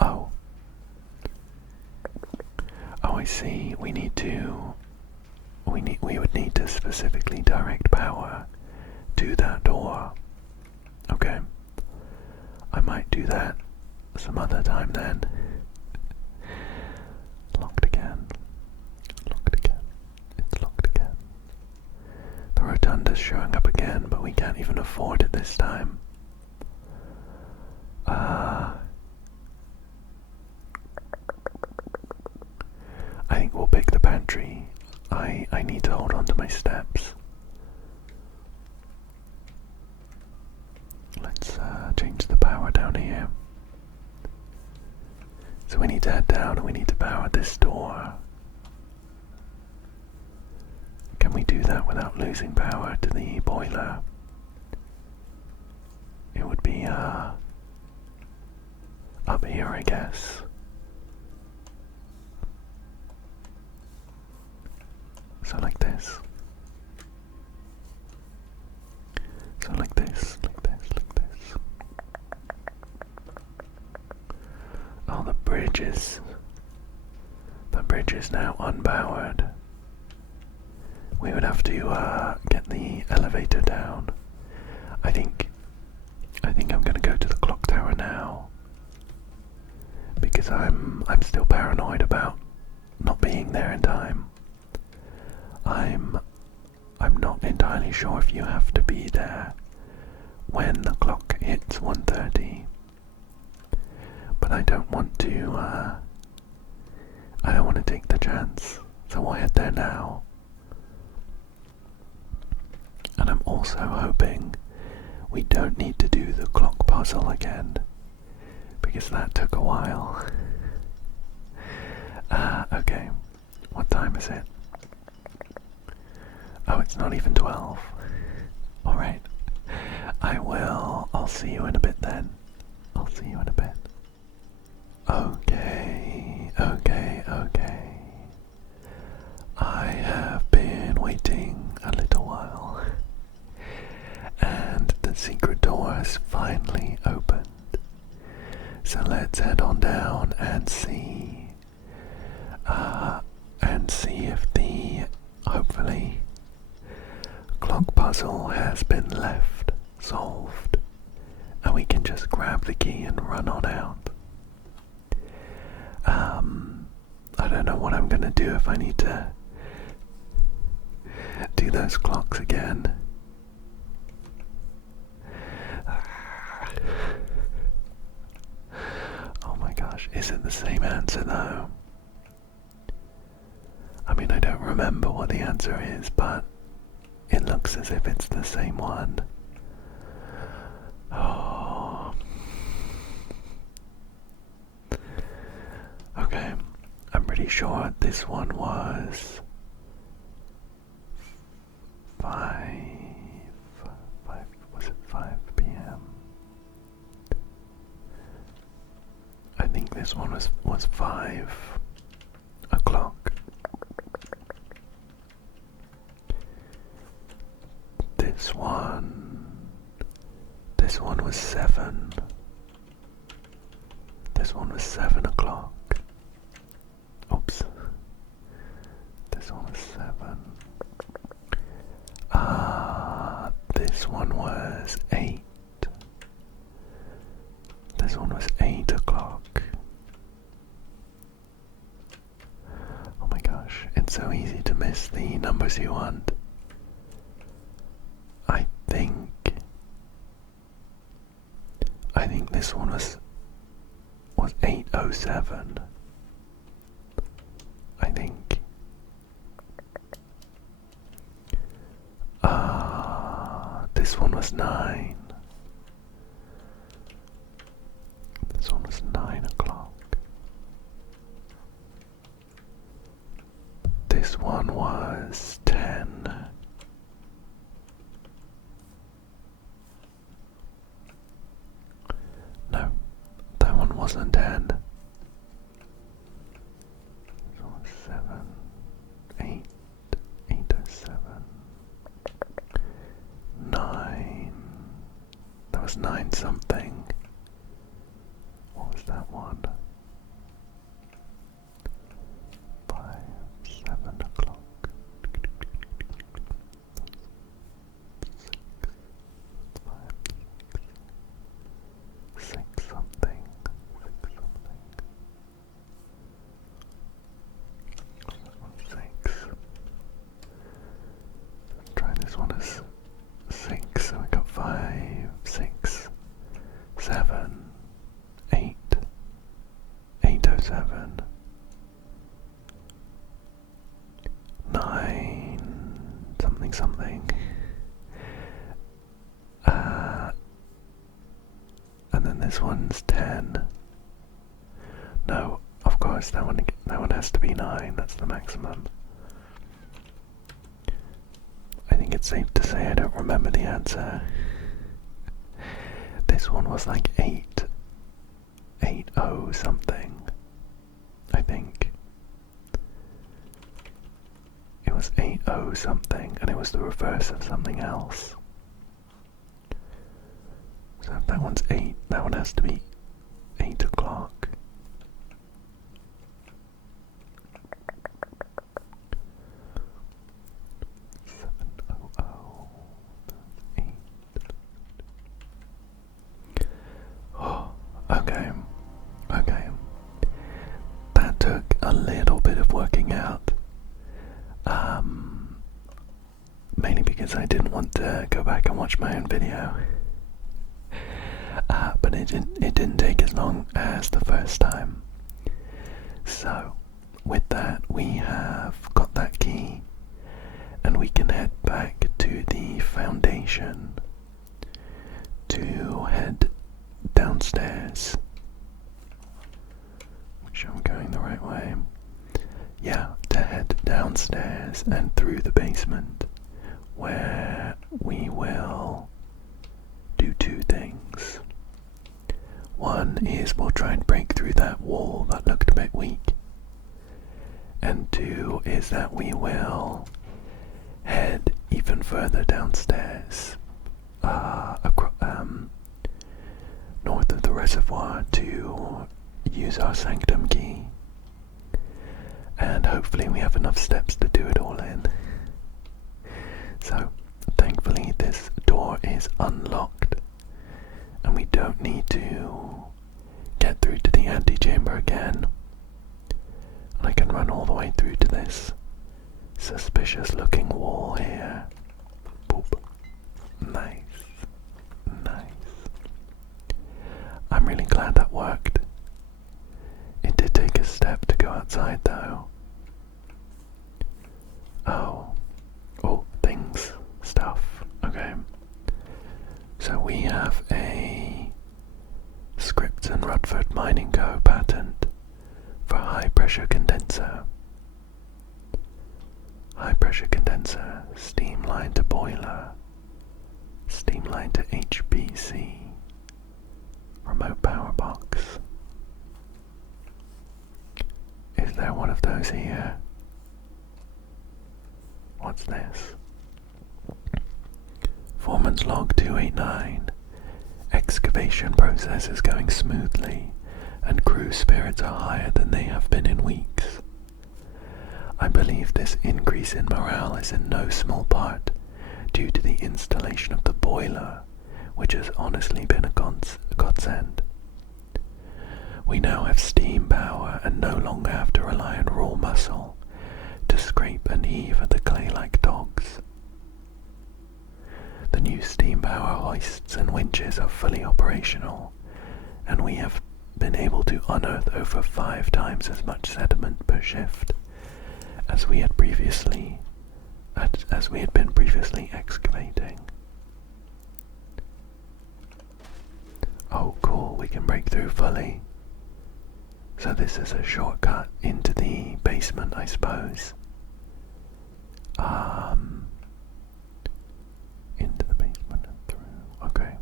Oh, I see. We would need to specifically direct power to that door. Okay. I might do that some other time then. Locked again. Locked again. It's locked again. The rotunda's showing up again, but we can't even afford it this time. I think we'll pick the pantry. I need to hold on to my steps. Let's change the power down here. So we need to head down and we need to power this door. Can we do that without losing power to the boiler? It would be up here, I guess. So like this. So like this, like this, like this. Oh, the bridge is now unpowered. We would have to get the elevator down. I think I'm gonna go to the clock tower now, because I'm still paranoid about not being there in time. I'm not entirely sure if you have to be there when the clock hits 1:30, but I don't want to take the chance, so we'll head there now. And I'm also hoping we don't need to do the clock puzzle again, because that took a while. Okay, what time is it? Oh, it's not even 12. Alright. I'll see you in a bit then. I'll see you in a bit. Okay. I have been waiting a little while. And the secret door has finally opened. So let's head on down and see. If the, hopefully, clock puzzle has been left solved, and we can just grab the key and run on out. I don't know what I'm gonna do if I need to do those clocks again. Oh my gosh, is it the same answer though? I mean, I don't remember what the answer is, but it looks as if it's the same one. Oh. Okay, I'm pretty sure this one was 5 p.m. this one was 5 o'clock. This one was 7. This one was 7 o'clock. Oops. This one was 7. This one was 8. This one was 8 o'clock. Oh my gosh, it's so easy to miss the numbers you want. I think this one was 8:07. I think. This one was 9. This one was 9 o'clock. This one was 10. No, that one wasn't 10. This one was 7, 8, 8:07, 9. That was 9 something. What was that one? 5, 7 o'clock. 6 something. 6 something. 6. Let's try this one as 6. So we got 5, 6, 7, 8, 8:07, 9, something something. And then this one's 10. No, of course that one has to be 9. That's the maximum. I think it's safe to say I don't remember the answer. This one was like 8, 8:0 something. I think it was 8:0 something, and it was the reverse of something else. So if that one's 8, that one has to be 8 o'clock. Oh, okay. That took a little bit of working out. Mainly because I didn't want to go back and watch my own video. But it didn't take as long as the first time. So, with that, we have got that key, and we can head back to the foundation to head downstairs. Make sure I'm going the right way. Yeah, to head downstairs and through the basement, where we will do 2 things. One is we'll try and break through that wall that looked a bit weak. And 2 is that we will head even further downstairs, north of the reservoir, to use our Sanctum key. And hopefully we have enough steps to do it all in. So, thankfully this door is unlocked, and we don't need to get through to the antechamber again. And I can run all the way through to this suspicious looking wall here. Boop. Nice. I'm really glad that worked. It did take a step to go outside though. Oh, stuff. Okay. So we have a Scripps and Rutherford Mining Co. patent for high pressure condenser. High pressure condenser, steam line to boiler, steam line to HPC, remote power box. one of those here. What's this? Foreman's log 289. Excavation process is going smoothly, and crew spirits are higher than they have been in weeks. I believe this increase in morale is in no small part due to the installation of the boiler, which has honestly been a godsend. We now have steam power and no longer have to rely on raw muscle to scrape and heave at the clay like dogs. The new steam power hoists and winches are fully operational, and we have been able to unearth over 5 times as much sediment per shift as we had been previously excavating. Oh cool, we can break through fully. So this is a shortcut into the basement, I suppose. Into the basement and through. Okay.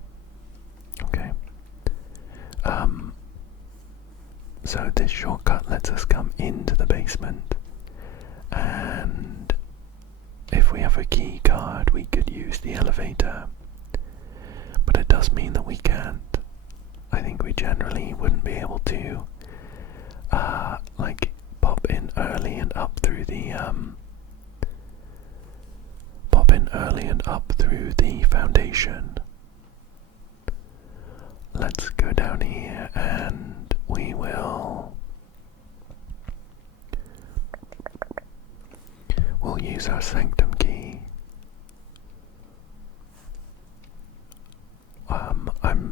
So this shortcut lets us come into the basement, and if we have a key card we could use the elevator, but it does mean that we can't. I think we generally wouldn't be able to like pop in early and up through the foundation. Let's go down here and we'll use our Sanctum key.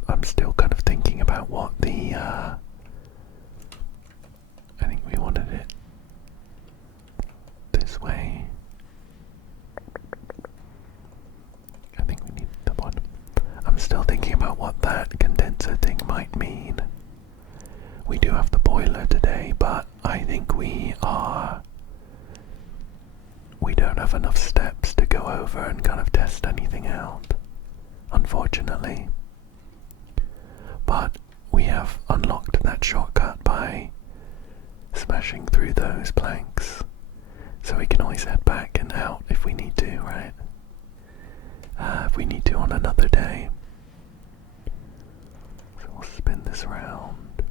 I'm still kind of thinking about what the I think we wanted it this way. I think we need the bottom. I'm still thinking about what that condenser thing might mean. We do have the boiler today, but I think we don't have enough steps to go over and kind of test anything out, unfortunately. But we have unlocked that shortcut by smashing through those planks, so we can always head back and out if we need to, right? If we need to on another day. So we'll spin this around.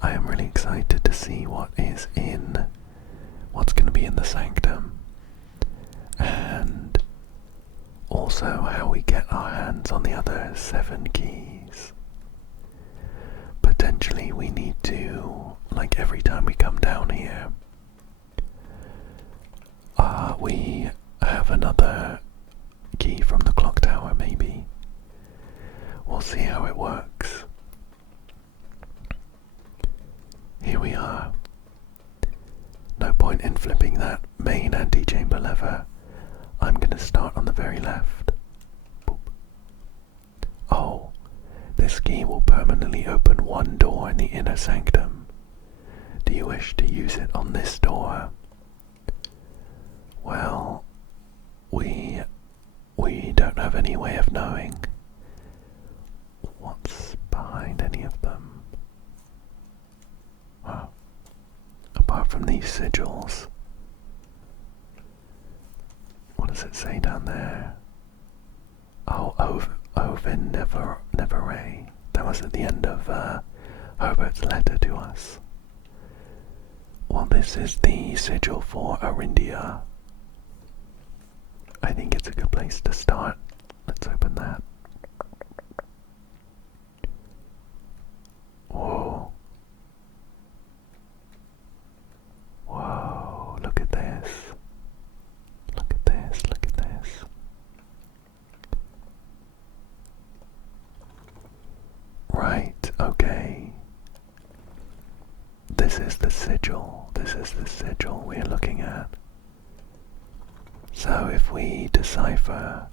I am really excited to see what's going to be in the Sanctum, and also how we get our hands on the other 7 keys. Potentially we need to, like every time we come down here, we have another key from the clock tower maybe. We'll see how it works. Here we are. No point in flipping that main antechamber lever. I'm going to start on the very left. Boop. Oh, this key will permanently open one door in the inner sanctum. Do you wish to use it on this door? Well, we don't have any way of knowing what's behind any of them. Wow. Apart from these sigils. What does it say down there? Oh, Ovin Nevere. That was at the end of Herbert's letter to us. Well, this is the sigil for Arindia. I think it's a good place to start. Let's open that. Whoa. Whoa, look at this. Look at this, look at this. Right, okay. This is the sigil. This is the sigil we're looking at. So if we decipher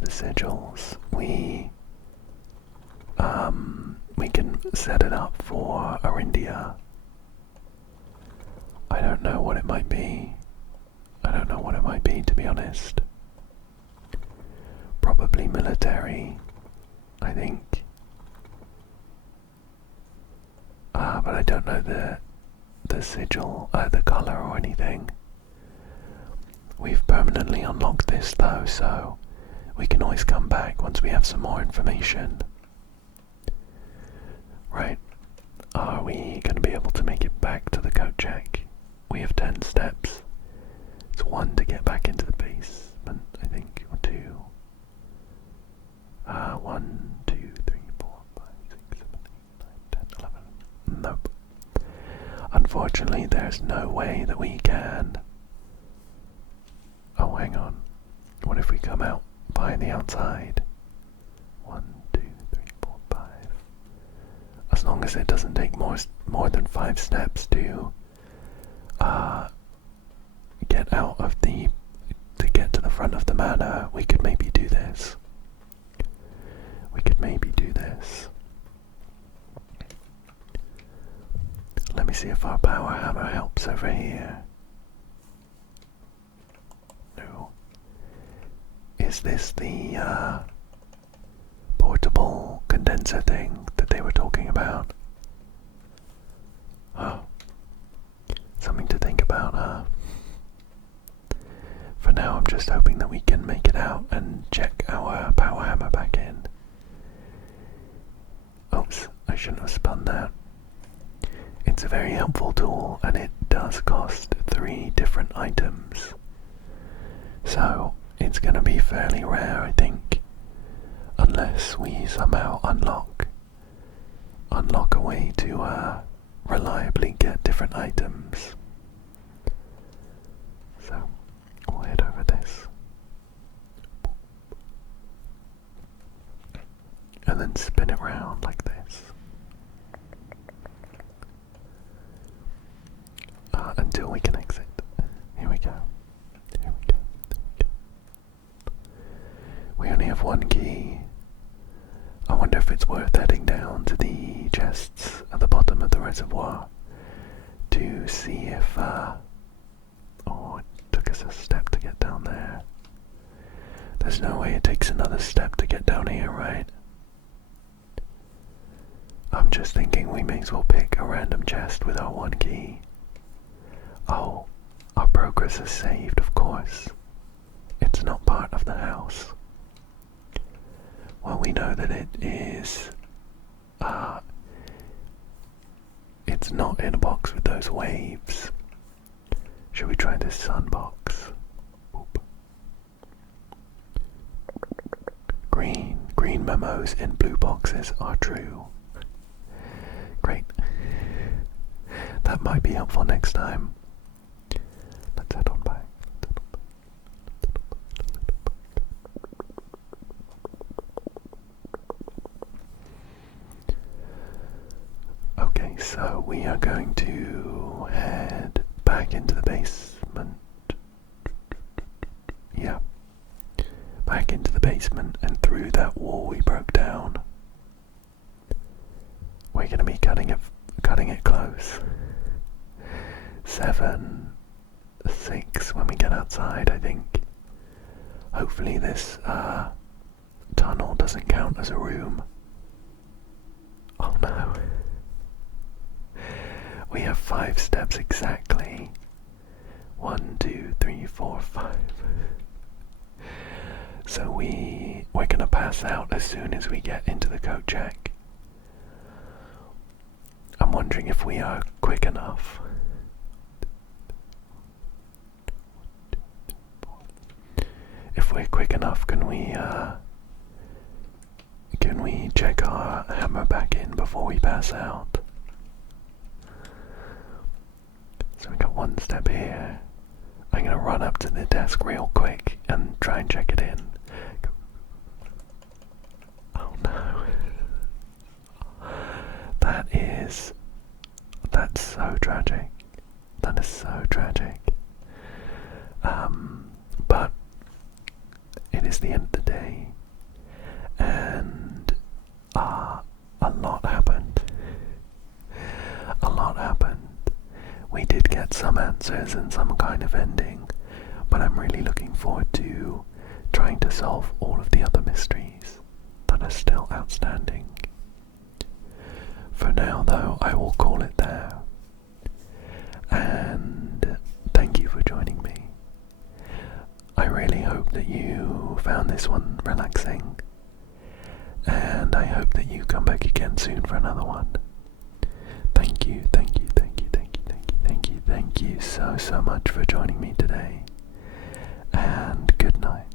the sigils, we can set it up for Arindia. I don't know what it might be. To be honest. Probably military, I think. but I don't know the sigil, the color or anything. We've permanently unlocked this though, so we can always come back once we have some more information. Right, are we going to be able to make it back to the coat check? We have 10 steps. It's 1 to get back into the basement, I think, or 2. 1, 2, 3, 4, 5, 6, 7, 8, 9, 10, 11. Nope. Unfortunately, there's no way that we can. Oh, hang on. What if we come out by the outside? 1, 2, 3, 4, 5. As long as it doesn't take more than 5 steps to get out of to get to the front of the manor, we could maybe do this. Let me see if our power hammer helps over here. No. Is this the portable condenser thing that they were talking about? Oh. Something to think about, huh? For now, I'm just hoping that we can make it out and check our power hammer back in. Oops, I shouldn't have spun that. It's a very helpful tool, and it does cost 3 different items. So, it's going to be fairly rare, I think, unless we somehow unlock a way to reliably get different items. So, we'll head over this. And then spin it round like this. Until we can exit. Here we go. We only have 1 key. I wonder if it's worth heading down to the chests at the bottom of the reservoir to see if, oh, it took us a step to get down there. There's no way it takes another step to get down here, right? I'm just thinking we may as well pick a random chest with our 1 key. Oh, our progress is saved, of course. It's not part of the house. Well, we know that it is, it's not in a box with those waves. Should we try this sun box? Oop. Green memos in blue boxes are true. Great. That might be helpful next time. Let's head on back. Okay, so we are going to head back into the basement. Yeah. Back into the basement and through that wall we broke down. We're going to be cutting it close. 7, 6 when we get outside, I think. Hopefully this tunnel doesn't count as a room. Oh no. We have 5 steps exactly. 1, 2, 3, 4, 5. So we're gonna pass out as soon as we get into the coat check. I'm wondering if we are quick enough. If we're quick enough, can we check our hammer back in before we pass out? So we got 1 step here. I'm gonna run up to the desk real quick and try and check it in. Oh no. That's so tragic. That is so tragic. But it is the end of the day, and a lot happened. We did get some answers and some kind of ending, but I'm really looking forward to trying to solve all of the other mysteries that are still outstanding. For now, though, I will call it there. And thank you for joining me. I really hope that you found this one relaxing, and I hope that you come back again soon for another one. Thank you, thank you, thank you, thank you, thank you, thank you, thank you so much for joining me today, and good night.